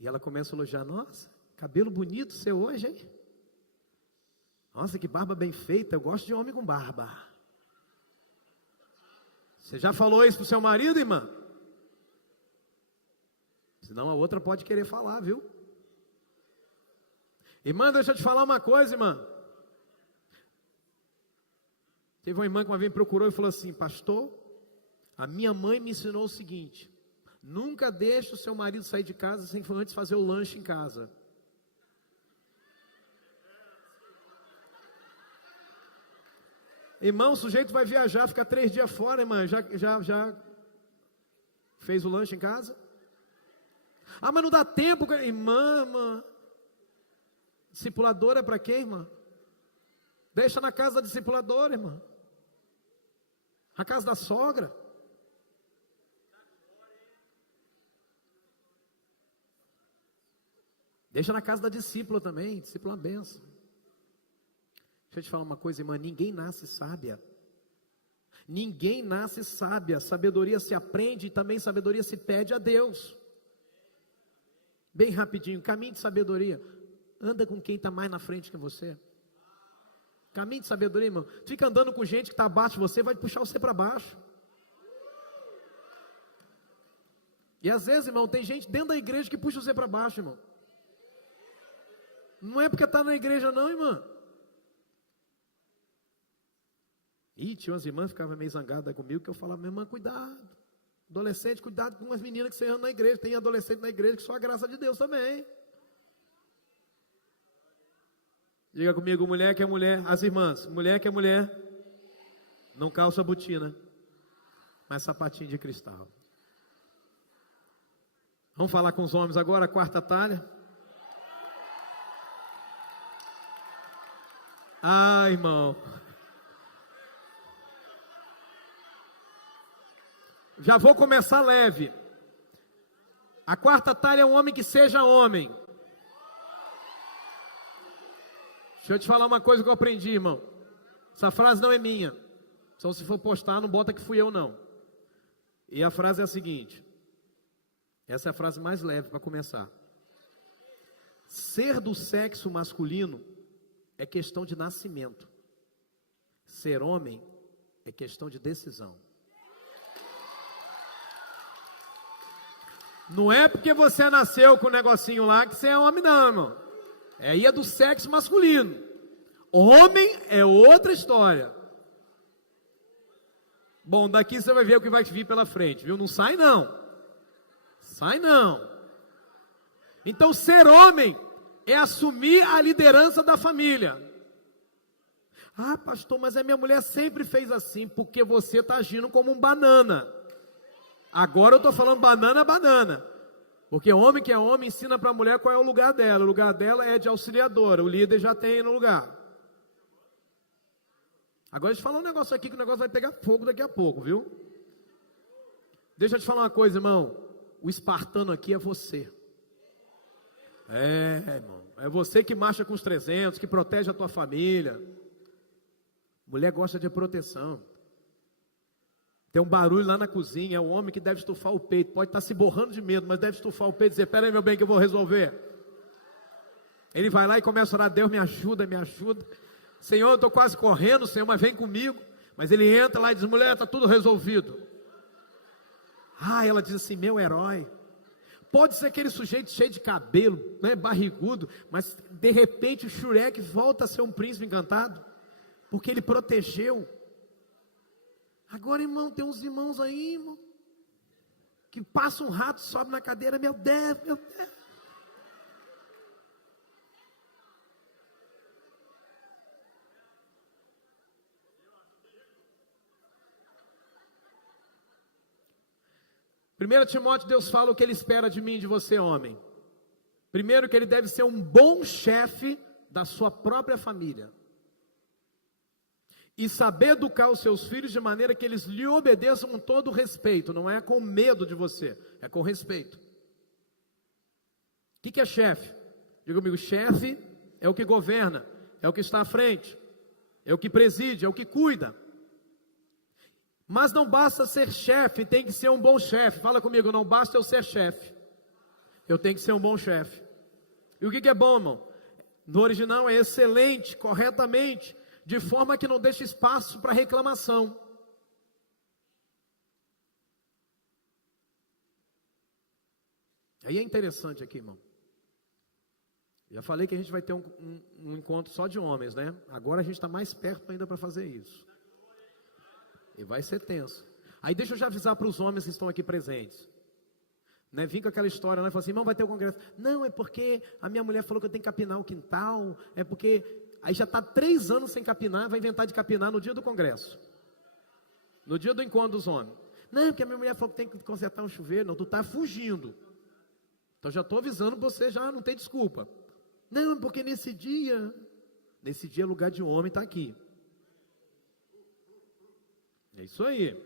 e ela começa a elogiar: nossa, cabelo bonito seu hoje, hein? Nossa, que barba bem feita, eu gosto de homem com barba. Você já falou isso para o seu marido, irmã? Senão a outra pode querer falar, viu? Irmã, deixa eu te falar uma coisa, irmã. Teve uma irmã que uma vez me procurou e falou assim: pastor, a minha mãe me ensinou o seguinte: nunca deixe o seu marido sair de casa sem antes fazer o lanche em casa. Irmão, o sujeito vai viajar, fica 3 dias fora, irmã, já fez o lanche em casa? Ah, mas não dá tempo, irmã. Discipuladora é para quê, irmã? Deixa na casa da discipuladora, irmã. A casa da sogra. Deixa na casa da discípula também. Discípula é uma benção. Deixa eu te falar uma coisa, irmã. Ninguém nasce sábia. Ninguém nasce sábia. Sabedoria se aprende e também sabedoria se pede a Deus. Bem rapidinho, caminho de sabedoria. Anda com quem está mais na frente que você. Caminho de sabedoria, irmão. Fica andando com gente que está abaixo de você, vai puxar você para baixo. E às vezes, irmão, tem gente dentro da igreja que puxa você para baixo, irmão. Não é porque está na igreja não, irmã. E tinha umas irmãs que ficavam meio zangadas comigo, que eu falava: minha irmã, cuidado. Adolescente, cuidado com as meninas que você anda na igreja. Tem adolescente na igreja que só a graça de Deus também. Diga comigo, mulher que é mulher. As irmãs, mulher que é mulher, não calça botina, mas sapatinho de cristal. Vamos falar com os homens agora, quarta talha. Ah, irmão. Já vou começar leve. A quarta talha é um homem que seja homem. Deixa eu te falar uma coisa que eu aprendi, irmão. Essa frase não é minha. Só se for postar, não bota que fui eu, não. E a frase é a seguinte. Essa é a frase mais leve para começar. Ser do sexo masculino é questão de nascimento. Ser homem é questão de decisão. Não é porque você nasceu com um negocinho lá que você é homem, não, irmão. Aí é do sexo masculino. Homem é outra história. Bom, daqui você vai ver o que vai vir pela frente, viu? Não sai não. Sai não. Então ser homem é assumir a liderança da família. Ah, pastor, mas a minha mulher sempre fez assim, porque você está agindo como um banana. Agora eu estou falando banana. Porque homem que é homem ensina para a mulher qual é o lugar dela. O lugar dela é de auxiliadora, o líder já tem no lugar. Agora deixa eu falar um negócio aqui, que o negócio vai pegar fogo daqui a pouco, viu? Deixa eu te falar uma coisa, irmão. O espartano aqui é você. Irmão. É você que marcha com os 300, que protege a tua família. Mulher gosta de proteção. Tem um barulho lá na cozinha, é o homem que deve estufar o peito. Pode estar se borrando de medo, mas deve estufar o peito e dizer, pera aí, meu bem, que eu vou resolver. Ele vai lá e começa a orar, Deus me ajuda, me ajuda. Senhor, eu estou quase correndo, Senhor, mas vem comigo. Mas ele entra lá e diz, mulher, está tudo resolvido. Ela diz assim, meu herói. Pode ser aquele sujeito cheio de cabelo, né, barrigudo, mas de repente o Shurek volta a ser um príncipe encantado, porque ele protegeu. Agora, irmão, tem uns irmãos aí, irmão, que passa um rato, sobe na cadeira, meu Deus, meu Deus. Primeiro Timóteo, Deus fala o que ele espera de mim e de você, homem. Primeiro, que ele deve ser um bom chefe da sua própria família. E saber educar os seus filhos de maneira que eles lhe obedeçam com todo respeito. Não é com medo de você, é com respeito. O que é chefe? Diga comigo, chefe é o que governa, é o que está à frente, é o que preside, é o que cuida. Mas não basta ser chefe, tem que ser um bom chefe. Fala comigo, não basta eu ser chefe, eu tenho que ser um bom chefe. E o que é bom, irmão? No original é excelente, corretamente, de forma que não deixe espaço para reclamação. Aí é interessante aqui, irmão. Já falei que a gente vai ter um encontro só de homens, né? Agora a gente está mais perto ainda para fazer isso. E vai ser tenso. Aí deixa eu já avisar para os homens que estão aqui presentes. Né? Vim com aquela história, né? Fala assim, irmão, vai ter um congresso. Não, é porque a minha mulher falou que eu tenho que capinar o quintal. É porque... Aí já está 3 anos sem capinar, vai inventar de capinar no dia do congresso. No dia do encontro dos homens. Não, porque a minha mulher falou que tem que consertar um chuveiro. Não, tu está fugindo. Então já estou avisando você, já não tem desculpa. Não, porque nesse dia lugar de homem está aqui. É isso aí.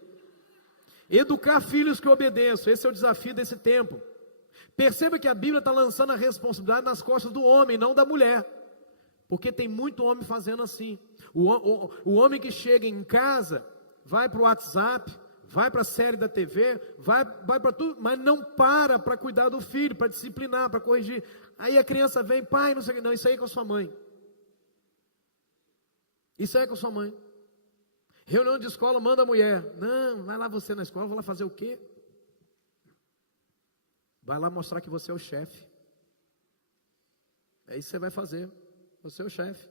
Educar filhos que obedeçam, esse é o desafio desse tempo. Perceba que a Bíblia está lançando a responsabilidade nas costas do homem, não da mulher. Porque tem muito homem fazendo assim. O homem que chega em casa, vai para o WhatsApp, vai para a série da TV, vai para tudo, mas não para cuidar do filho, para disciplinar, para corrigir. Aí a criança vem, pai, não sei o que, não, isso aí é com a sua mãe. Isso aí é com a sua mãe. Reunião de escola, manda a mulher. Não, vai lá você na escola, vou lá fazer o quê? Vai lá mostrar que você é o chefe. É isso que você vai fazer. Você é o chefe.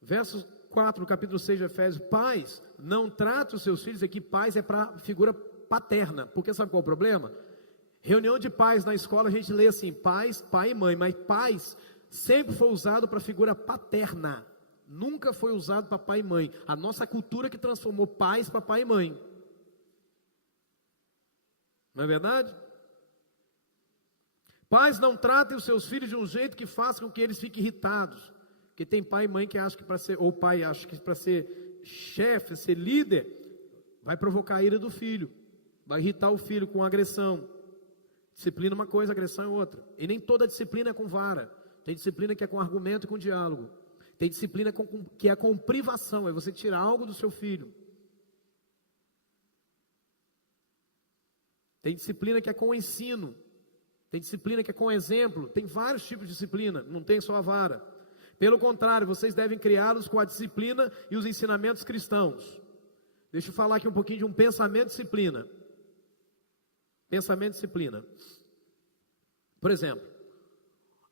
Verso 4, no capítulo 6 de Efésios. Pais, não trate os seus filhos aqui. Pais é para figura paterna. Porque sabe qual é o problema? Reunião de pais na escola, a gente lê assim, pais, pai e mãe. Mas pais sempre foi usado para figura paterna. Nunca foi usado para pai e mãe. A nossa cultura que transformou pais para pai e mãe. Não é verdade? Pais, não tratem os seus filhos de um jeito que faça com que eles fiquem irritados. Porque tem pai e mãe que acham que para ser, ou pai acha que para ser chefe, ser líder, vai provocar a ira do filho. Vai irritar o filho com agressão. Disciplina é uma coisa, agressão é outra. E nem toda disciplina é com vara. Tem disciplina que é com argumento e com diálogo. Tem disciplina que é com privação, é você tirar algo do seu filho. Tem disciplina que é com ensino. Tem disciplina que é com exemplo. Tem vários tipos de disciplina, não tem só a vara. Pelo contrário, vocês devem criá-los com a disciplina e os ensinamentos cristãos. Deixa eu falar aqui um pouquinho de um pensamento disciplina. Pensamento disciplina. Por exemplo,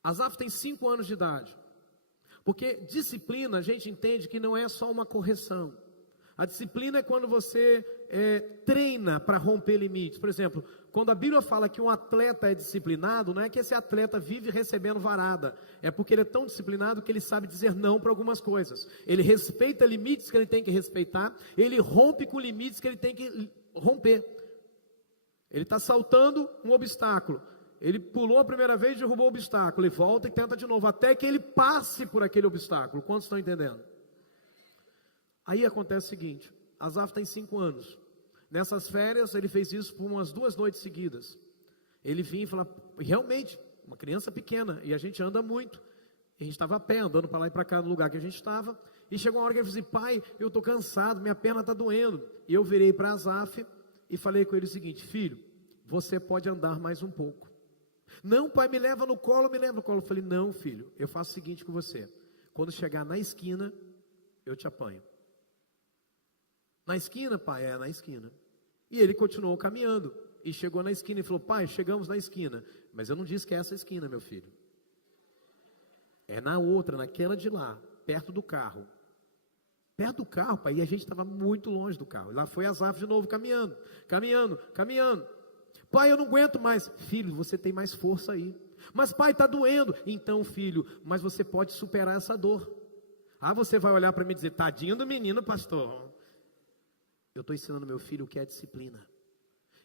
Asaf tem 5 anos de idade. Porque disciplina, a gente entende que não é só uma correção. A disciplina é quando você treina para romper limites. Por exemplo, quando a Bíblia fala que um atleta é disciplinado, não é que esse atleta vive recebendo varada. É porque ele é tão disciplinado que ele sabe dizer não para algumas coisas. Ele respeita limites que ele tem que respeitar. Ele rompe com limites que ele tem que romper. Ele está saltando um obstáculo. Ele pulou a primeira vez e derrubou o obstáculo. Ele volta e tenta de novo, até que ele passe por aquele obstáculo. Quantos estão entendendo? Aí acontece o seguinte, Asaf tem 5 anos. Nessas férias, ele fez isso por umas 2 noites seguidas. Ele vinha e falava, realmente, uma criança pequena, e a gente anda muito. E a gente estava a pé, andando para lá e para cá no lugar que a gente estava. E chegou uma hora que ele falou assim, pai, eu estou cansado, minha perna está doendo. E eu virei para Asaf e falei com ele o seguinte, filho, você pode andar mais um pouco. Não, pai, me leva no colo, me leva no colo. Eu falei, não, filho, eu faço o seguinte com você. Quando chegar na esquina, eu te apanho. Na esquina, pai? É, na esquina. E ele continuou caminhando. E chegou na esquina e falou, pai, chegamos na esquina. Mas eu não disse que é essa esquina, meu filho. É na outra, naquela de lá, perto do carro. Perto do carro, pai, e a gente estava muito longe do carro. E lá foi Asaf de novo, caminhando. Pai, eu não aguento mais. Filho, você tem mais força aí. Mas pai, está doendo. Então, filho, mas você pode superar essa dor. Ah, você vai olhar para mim e dizer, tadinho do menino, pastor. Eu estou ensinando meu filho o que é disciplina.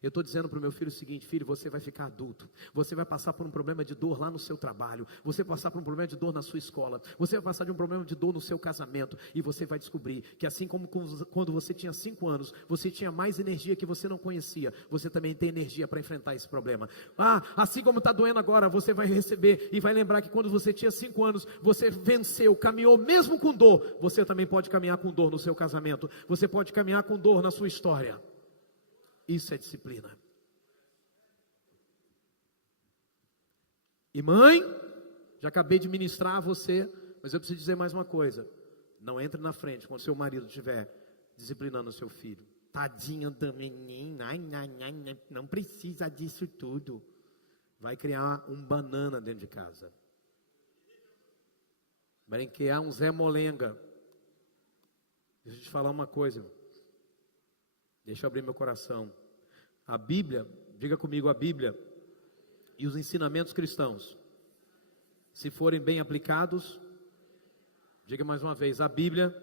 Eu estou dizendo para o meu filho o seguinte, filho, você vai ficar adulto, você vai passar por um problema de dor lá no seu trabalho, você vai passar por um problema de dor na sua escola, você vai passar de um problema de dor no seu casamento, e você vai descobrir que assim como quando você tinha 5 anos, você tinha mais energia que você não conhecia, você também tem energia para enfrentar esse problema. Ah, assim como está doendo agora, você vai receber e vai lembrar que quando você tinha 5 anos, você venceu, caminhou mesmo com dor, você também pode caminhar com dor no seu casamento, você pode caminhar com dor na sua história. Isso é disciplina. E mãe, já acabei de ministrar a você, mas eu preciso dizer mais uma coisa. Não entre na frente quando seu marido estiver disciplinando o seu filho. Tadinho da menina, não precisa disso tudo. Vai criar um banana dentro de casa. Vai criar um Zé Molenga. Deixa eu te falar uma coisa, irmão. Deixa eu abrir meu coração. A Bíblia, diga comigo, a Bíblia e os ensinamentos cristãos, se forem bem aplicados, diga mais uma vez, a Bíblia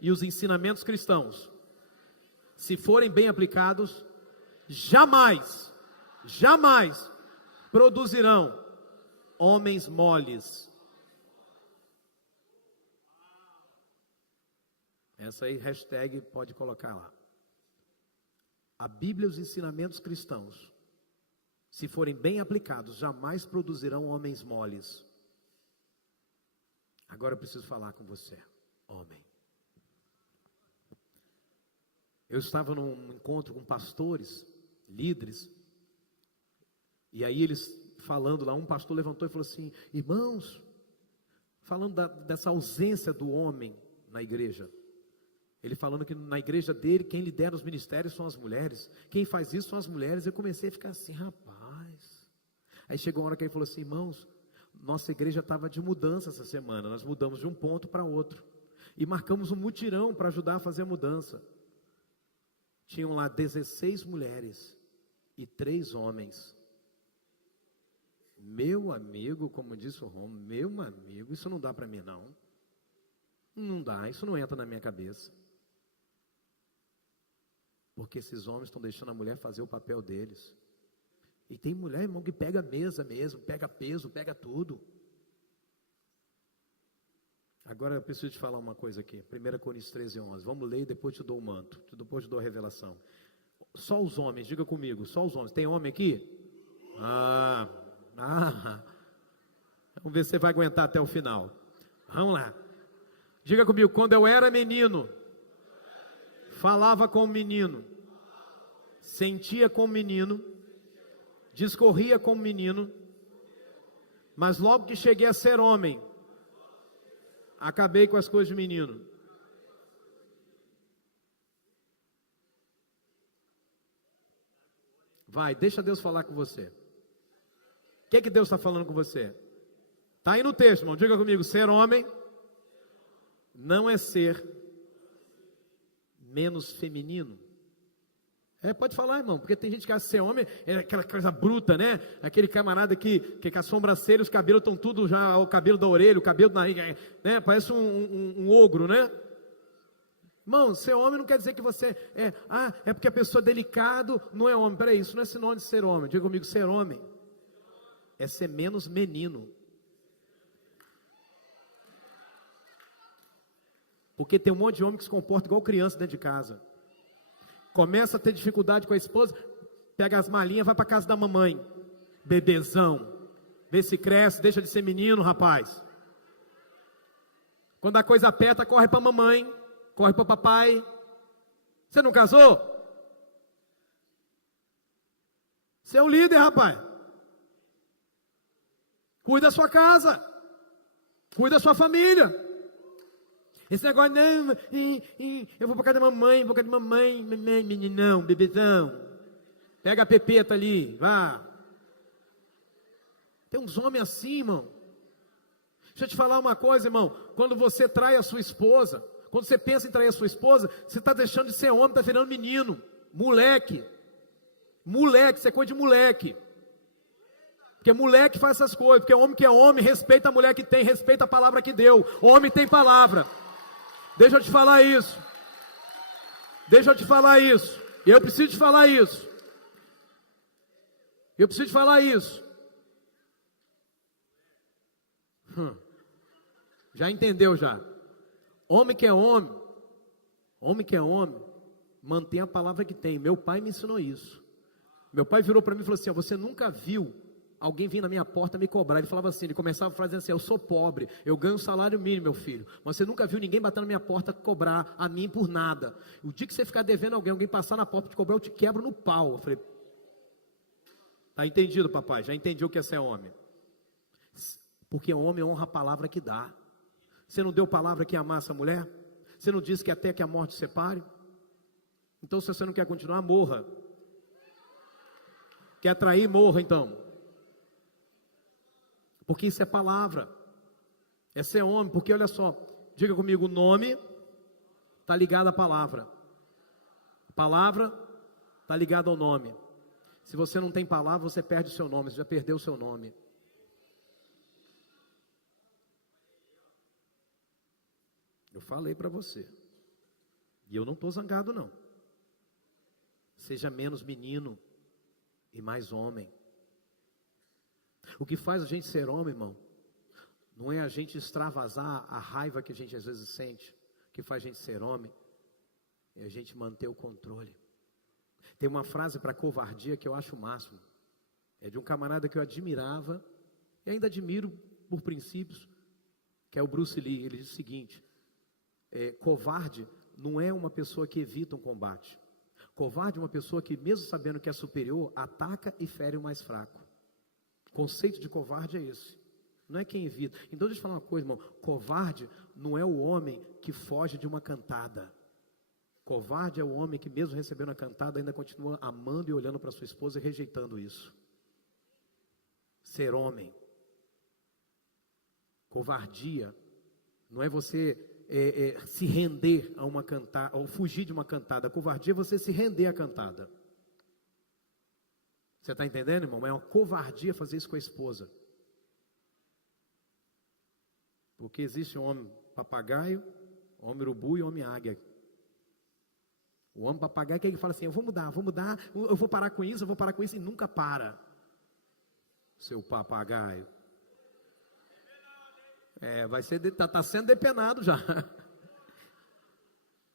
e os ensinamentos cristãos, se forem bem aplicados, jamais produzirão homens moles. Essa aí, hashtag, pode colocar lá. A Bíblia e os ensinamentos cristãos, se forem bem aplicados, jamais produzirão homens moles. Agora eu preciso falar com você, homem. Eu estava num encontro com pastores, líderes, e aí eles falando lá, um pastor levantou e falou assim, irmãos, falando dessa ausência do homem na igreja. Ele falando que na igreja dele, quem lidera os ministérios são as mulheres. Quem faz isso são as mulheres. Eu comecei a ficar assim, rapaz. Aí chegou uma hora que ele falou assim, irmãos, nossa igreja estava de mudança essa semana. Nós mudamos de um ponto para outro. E marcamos um mutirão para ajudar a fazer a mudança. Tinham lá 16 mulheres e 3 homens. Meu amigo, como disse o Romo, meu amigo, isso não dá para mim não. Não dá, isso não entra na minha cabeça. Porque esses homens estão deixando a mulher fazer o papel deles. E tem mulher, irmão, que pega a mesa mesmo, pega peso, pega tudo. Agora eu preciso te falar uma coisa aqui. 1 Coríntios 13:11. Vamos ler e depois te dou o manto. Depois te dou a revelação. Só os homens, diga comigo, só os homens. Tem homem aqui? Vamos ver se você vai aguentar até o final. Vamos lá. Diga comigo, quando eu era menino, falava como menino, sentia como menino, discorria como menino, mas logo que cheguei a ser homem, acabei com as coisas de menino. Vai, deixa Deus falar com você. O que Deus está falando com você? Está aí no texto, irmão. Diga comigo, ser homem não é ser menos feminino. Pode falar, irmão, porque tem gente que acha que ser homem é aquela coisa bruta, né? Aquele camarada que com a sobrancelha, os cabelos estão tudo já, o cabelo da orelha, o cabelo da nariz, né? Parece um ogro, né? Irmão, ser homem não quer dizer que você é porque a pessoa é delicado, não é homem. Peraí, isso não é sinônimo de ser homem. Diga comigo, ser homem é ser menos menino. Porque tem um monte de homem que se comporta igual criança dentro de casa. Começa a ter dificuldade com a esposa, pega as malinhas, vai para casa da mamãe. Bebezão. Vê se cresce, deixa de ser menino, rapaz. Quando a coisa aperta, corre para a mamãe, corre para o papai. Você não casou? Você é o líder, rapaz. Cuida da sua casa. Cuida da sua família. Esse negócio, não, eu vou para casa da mamãe, meninão, bebezão. Pega a pepeta ali, vá. Tem uns homens assim, irmão. Deixa eu te falar uma coisa, irmão. Quando você trai a sua esposa, quando você pensa em trair a sua esposa, você está deixando de ser homem, está virando menino, moleque. Moleque, você é coisa de moleque. Porque moleque faz essas coisas, porque homem que é homem, respeita a mulher que tem, respeita a palavra que deu. O homem tem palavra. Deixa eu te falar isso. Deixa eu te falar isso. Eu preciso te falar isso. Eu preciso te falar isso. Já entendeu já? Homem que é homem, mantém a palavra que tem. Meu pai me ensinou isso. Meu pai virou para mim e falou assim: você nunca viu alguém vir na minha porta me cobrar? Ele falava assim, ele começava fazendo assim: eu sou pobre, eu ganho um salário mínimo, meu filho, mas você nunca viu ninguém bater na minha porta cobrar a mim por nada. O dia que você ficar devendo alguém passar na porta te cobrar, eu te quebro no pau. Eu falei: tá entendido, papai? Já entendi o que é ser homem. Porque homem honra a palavra que dá. Você não deu palavra que ia amar essa mulher? Você não disse que até que a morte separe? Então, se você não quer continuar, morra. Quer trair, morra então. Porque isso é palavra. É ser homem. Porque olha só, diga comigo, o nome está ligado à palavra. A palavra está ligada ao nome. Se você não tem palavra, você perde o seu nome. Você já perdeu o seu nome. Eu falei para você. E eu não estou zangado não. Seja menos menino e mais homem. O que faz a gente ser homem, irmão, não é a gente extravasar a raiva que a gente às vezes sente. O que faz a gente ser homem é a gente manter o controle. Tem uma frase para covardia que eu acho o máximo. É de um camarada que eu admirava e ainda admiro por princípios, que é o Bruce Lee. Ele diz o seguinte: covarde não é uma pessoa que evita um combate. Covarde é uma pessoa que, mesmo sabendo que é superior, ataca e fere o mais fraco. O conceito de covarde é esse. Não é quem evita. Então deixa eu falar uma coisa, irmão. Covarde não é o homem que foge de uma cantada. Covarde é o homem que, mesmo recebendo a cantada, ainda continua amando e olhando para sua esposa e rejeitando isso. Ser homem. Covardia não é você se render a uma cantada, ou fugir de uma cantada. Covardia é você se render à cantada. Você está entendendo, irmão? É uma covardia fazer isso com a esposa. Porque existe um homem papagaio, homem urubu e homem águia. O homem papagaio que ele fala assim: eu vou mudar, eu vou parar com isso, e nunca para. Seu papagaio. Está sendo depenado já.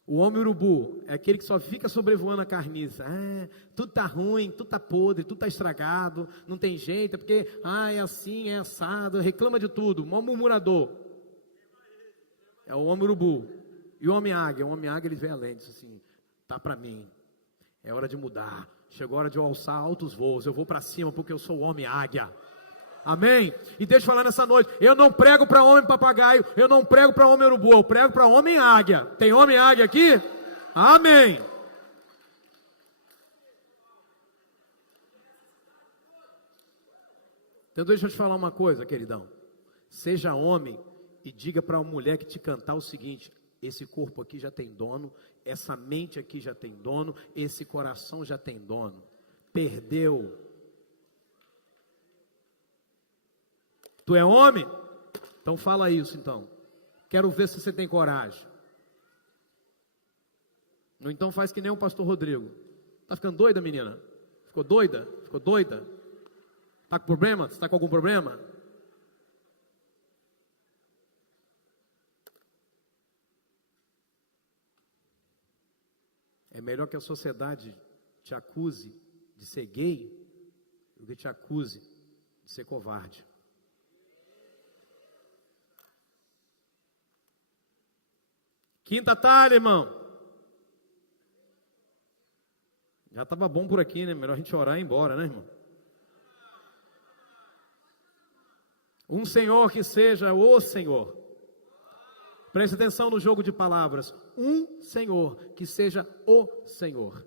O homem urubu é aquele que só fica sobrevoando a carniça. Tudo está ruim, tudo está podre, tudo está estragado, não tem jeito, é porque é assim, é assado, reclama de tudo, mó murmurador. É o homem urubu. E o homem águia ele vê além, diz assim: tá para mim, é hora de mudar, chegou a hora de eu alçar altos voos, eu vou para cima porque eu sou o homem águia. Amém? E deixa eu falar nessa noite, eu não prego para homem papagaio, eu não prego para homem urubu, eu prego para homem águia. Tem homem águia aqui? Amém. Então deixa eu te falar uma coisa, queridão. Seja homem e diga para uma mulher que te cantar o seguinte: esse corpo aqui já tem dono, essa mente aqui já tem dono, esse coração já tem dono. Perdeu. Tu é homem? Então fala isso então. Quero ver se você tem coragem. Ou então faz que nem o pastor Rodrigo. Tá ficando doida, menina? Ficou doida? Ficou doida? Tá com problema? Você tá com algum problema? É melhor que a sociedade te acuse de ser gay do que te acuse de ser covarde. Quinta talha, irmão. Já estava bom por aqui, né? Melhor a gente orar e ir embora, né, irmão? Um Senhor que seja o Senhor. Preste atenção no jogo de palavras. Um Senhor que seja o Senhor.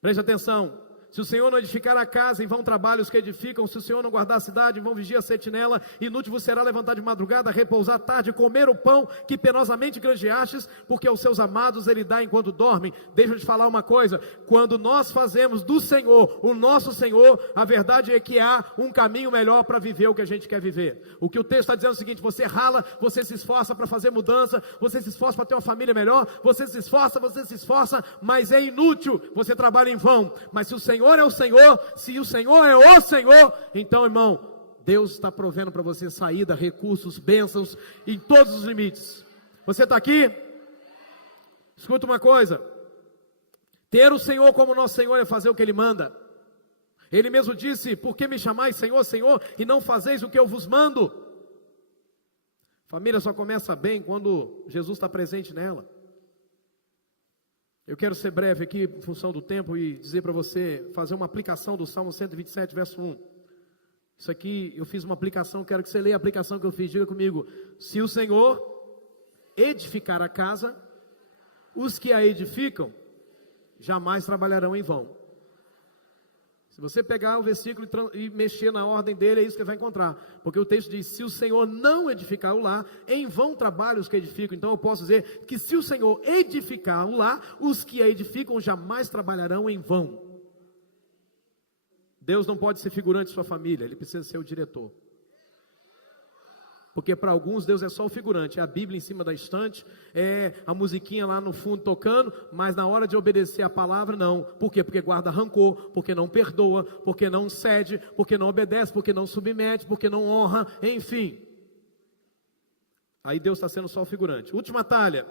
Preste atenção. Se o Senhor não edificar a casa, em vão trabalhos que edificam. Se o Senhor não guardar a cidade, em vão vigia a sentinela. Inútil vos será levantar de madrugada, repousar tarde, comer o pão que penosamente granjeastes, porque aos seus amados ele dá enquanto dormem. Deixa eu te falar uma coisa: quando nós fazemos do Senhor o nosso Senhor, a verdade é que há um caminho melhor para viver o que a gente quer viver. O que o texto está dizendo é o seguinte: você rala, você se esforça para fazer mudança, você se esforça para ter uma família melhor, você se esforça, mas é inútil, você trabalha em vão. Mas se o Senhor é o Senhor, se o Senhor é o Senhor, então, irmão, Deus está provendo para você saída, recursos, bênçãos em todos os limites. Você está aqui? Escuta uma coisa: ter o Senhor como nosso Senhor é fazer o que Ele manda. Ele mesmo disse: por que me chamais Senhor, Senhor, e não fazeis o que eu vos mando? Família só começa bem quando Jesus está presente nela. Eu quero ser breve aqui, em função do tempo, e dizer para você, fazer uma aplicação do Salmo 127, verso 1. Isso aqui, eu fiz uma aplicação, quero que você leia a aplicação que eu fiz. Diga comigo: se o Senhor edificar a casa, os que a edificam jamais trabalharão em vão. Se você pegar o versículo e mexer na ordem dele, é isso que você vai encontrar. Porque o texto diz: se o Senhor não edificar o lar, em vão trabalham os que edificam. Então eu posso dizer que se o Senhor edificar o lar, os que a edificam jamais trabalharão em vão. Deus não pode ser figurante de sua família, Ele precisa ser o diretor. Porque para alguns Deus é só o figurante, é a Bíblia em cima da estante, é a musiquinha lá no fundo tocando, mas na hora de obedecer a palavra não. Por quê? Porque guarda rancor, porque não perdoa, porque não cede, porque não obedece, porque não submete, porque não honra, enfim. Aí Deus está sendo só o figurante. Última talha,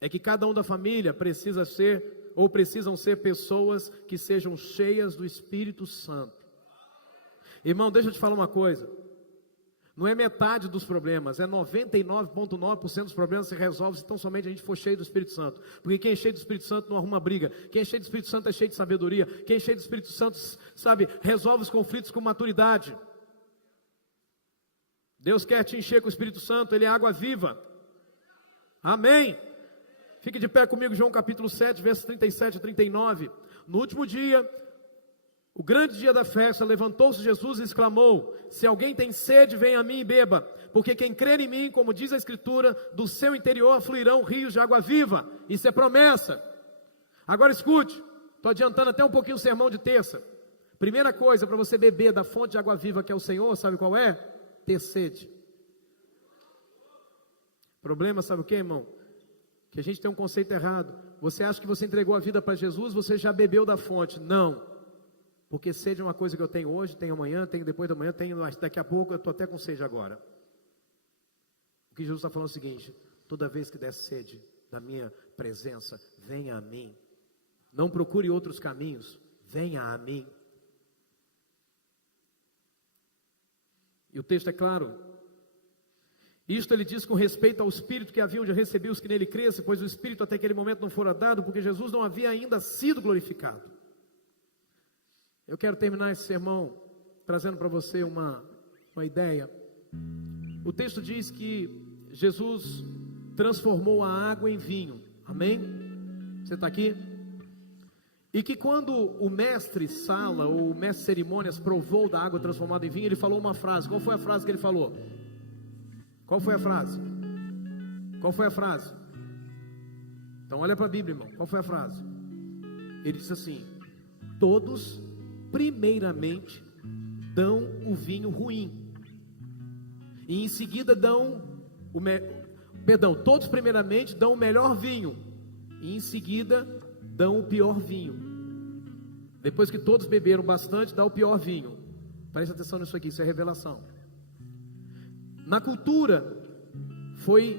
é que cada um da família precisa ser, ou precisam ser pessoas que sejam cheias do Espírito Santo. Irmão, deixa eu te falar uma coisa. Não é metade dos problemas, é 99,9% dos problemas se resolve se tão somente a gente for cheio do Espírito Santo. Porque quem é cheio do Espírito Santo não arruma briga. Quem é cheio do Espírito Santo é cheio de sabedoria. Quem é cheio do Espírito Santo, sabe, resolve os conflitos com maturidade. Deus quer te encher com o Espírito Santo, Ele é água viva. Amém? Fique de pé comigo, João capítulo 7, versos 37 a 39. No último dia, o grande dia da festa, levantou-se Jesus e exclamou: se alguém tem sede, venha a mim e beba, porque quem crer em mim, como diz a Escritura, do seu interior fluirão rios de água viva. Isso é promessa. Agora escute, estou adiantando até um pouquinho o sermão de terça. Primeira coisa para você beber da fonte de água viva que é o Senhor, sabe qual é? Ter sede. Problema, sabe o que, irmão? Que a gente tem um conceito errado. Você acha que você entregou a vida para Jesus, você já bebeu da fonte. Não. Porque sede é uma coisa que eu tenho hoje, tenho amanhã, tenho depois da manhã, tenho daqui a pouco, eu estou até com sede agora. O que Jesus está falando é o seguinte: toda vez que der sede da minha presença, venha a mim. Não procure outros caminhos, venha a mim. E o texto é claro. Isto ele diz com respeito ao Espírito que haviam de receber os que nele crescem, pois o Espírito até aquele momento não fora dado, porque Jesus não havia ainda sido glorificado. Eu quero terminar esse sermão trazendo para você uma ideia. O texto diz que Jesus transformou a água em vinho. Amém? Você está aqui? E que quando o mestre Sala, ou o mestre Cerimônias, provou da água transformada em vinho, ele falou uma frase. Qual foi a frase que ele falou? Qual foi a frase? Qual foi a frase? Então olha para a Bíblia, irmão. Qual foi a frase? Ele disse assim: todos primeiramente dão o vinho ruim, e em seguida dão todos primeiramente dão o melhor vinho, e em seguida dão o pior vinho. Depois que todos beberam bastante, dá o pior vinho. Preste atenção nisso aqui, isso é revelação. Na cultura foi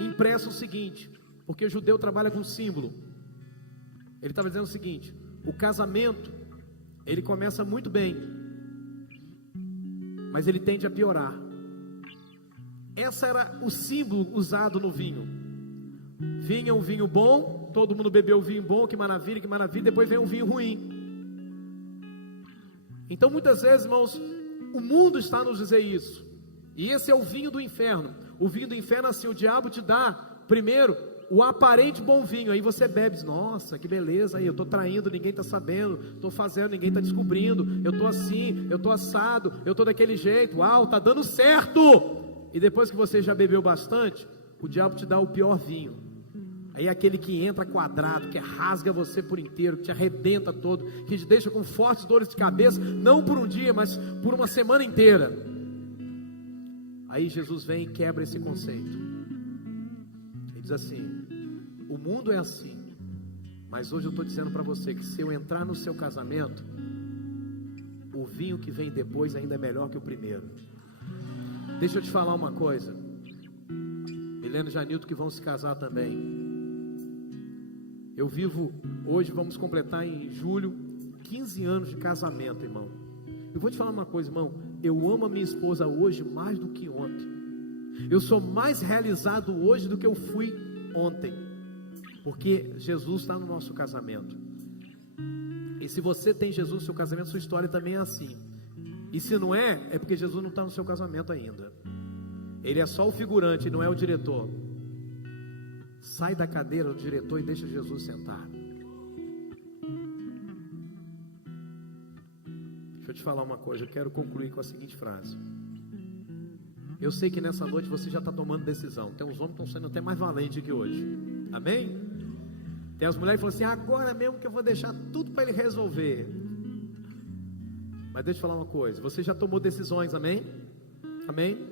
impresso o seguinte, porque o judeu trabalha com símbolo. Ele estava dizendo o seguinte: o casamento, ele começa muito bem, mas ele tende a piorar. Esse era o símbolo usado no vinho. Vinho é um vinho bom, todo mundo bebeu o vinho bom, que maravilha, depois vem um vinho ruim. Então muitas vezes, irmãos, o mundo está a nos dizer isso, e esse é o vinho do inferno. O vinho do inferno, assim, o diabo te dá primeiro o aparente bom vinho, aí você bebe, diz: nossa, que beleza, aí eu estou traindo, ninguém está sabendo, estou fazendo, ninguém está descobrindo, eu estou assim, eu estou assado, eu estou daquele jeito, uau, está dando certo. E depois que você já bebeu bastante, o diabo te dá o pior vinho. Aí é aquele que entra quadrado, que rasga você por inteiro, que te arrebenta todo, que te deixa com fortes dores de cabeça, não por um dia, mas por uma semana inteira. Aí Jesus vem e quebra esse conceito. Ele diz assim: o mundo é assim, mas hoje eu estou dizendo para você que se eu entrar no seu casamento, o vinho que vem depois ainda é melhor que o primeiro. Deixa eu te falar uma coisa, Helena e Janilton que vão se casar também. Eu vivo, hoje vamos completar em julho 15 anos de casamento, irmão. Eu vou te falar uma coisa, irmão, eu amo a minha esposa hoje mais do que ontem. Eu sou mais realizado hoje do que eu fui ontem, porque Jesus está no nosso casamento. E se você tem Jesus no seu casamento, sua história também é assim. E se não é, é porque Jesus não está no seu casamento ainda. Ele é só o figurante, não é o diretor. Sai da cadeira do diretor e deixa Jesus sentar. Deixa eu te falar uma coisa, eu quero concluir com a seguinte frase. Eu sei que nessa noite você já está tomando decisão. Tem uns homens que estão sendo até mais valentes que hoje. Amém? Tem as mulheres que falam assim: agora mesmo que eu vou deixar tudo para ele resolver. Mas deixa eu te falar uma coisa, você já tomou decisões, amém? Amém?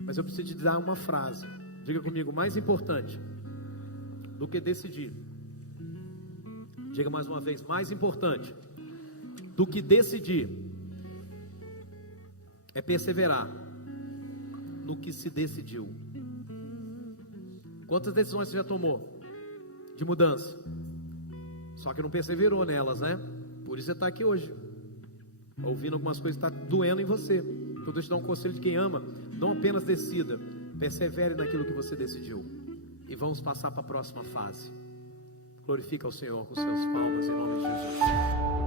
Mas eu preciso te dar uma frase. Diga comigo: mais importante do que decidir. Diga mais uma vez: mais importante do que decidir é perseverar no que se decidiu. Quantas decisões você já tomou de mudança? Só que não perseverou nelas, né? Por isso você está aqui hoje, ouvindo algumas coisas que estão doendo em você. Então deixa eu dar um conselho de quem ama: não apenas decida, persevere naquilo que você decidiu. E vamos passar para a próxima fase. Glorifica ao Senhor com seus palmas em nome de Jesus.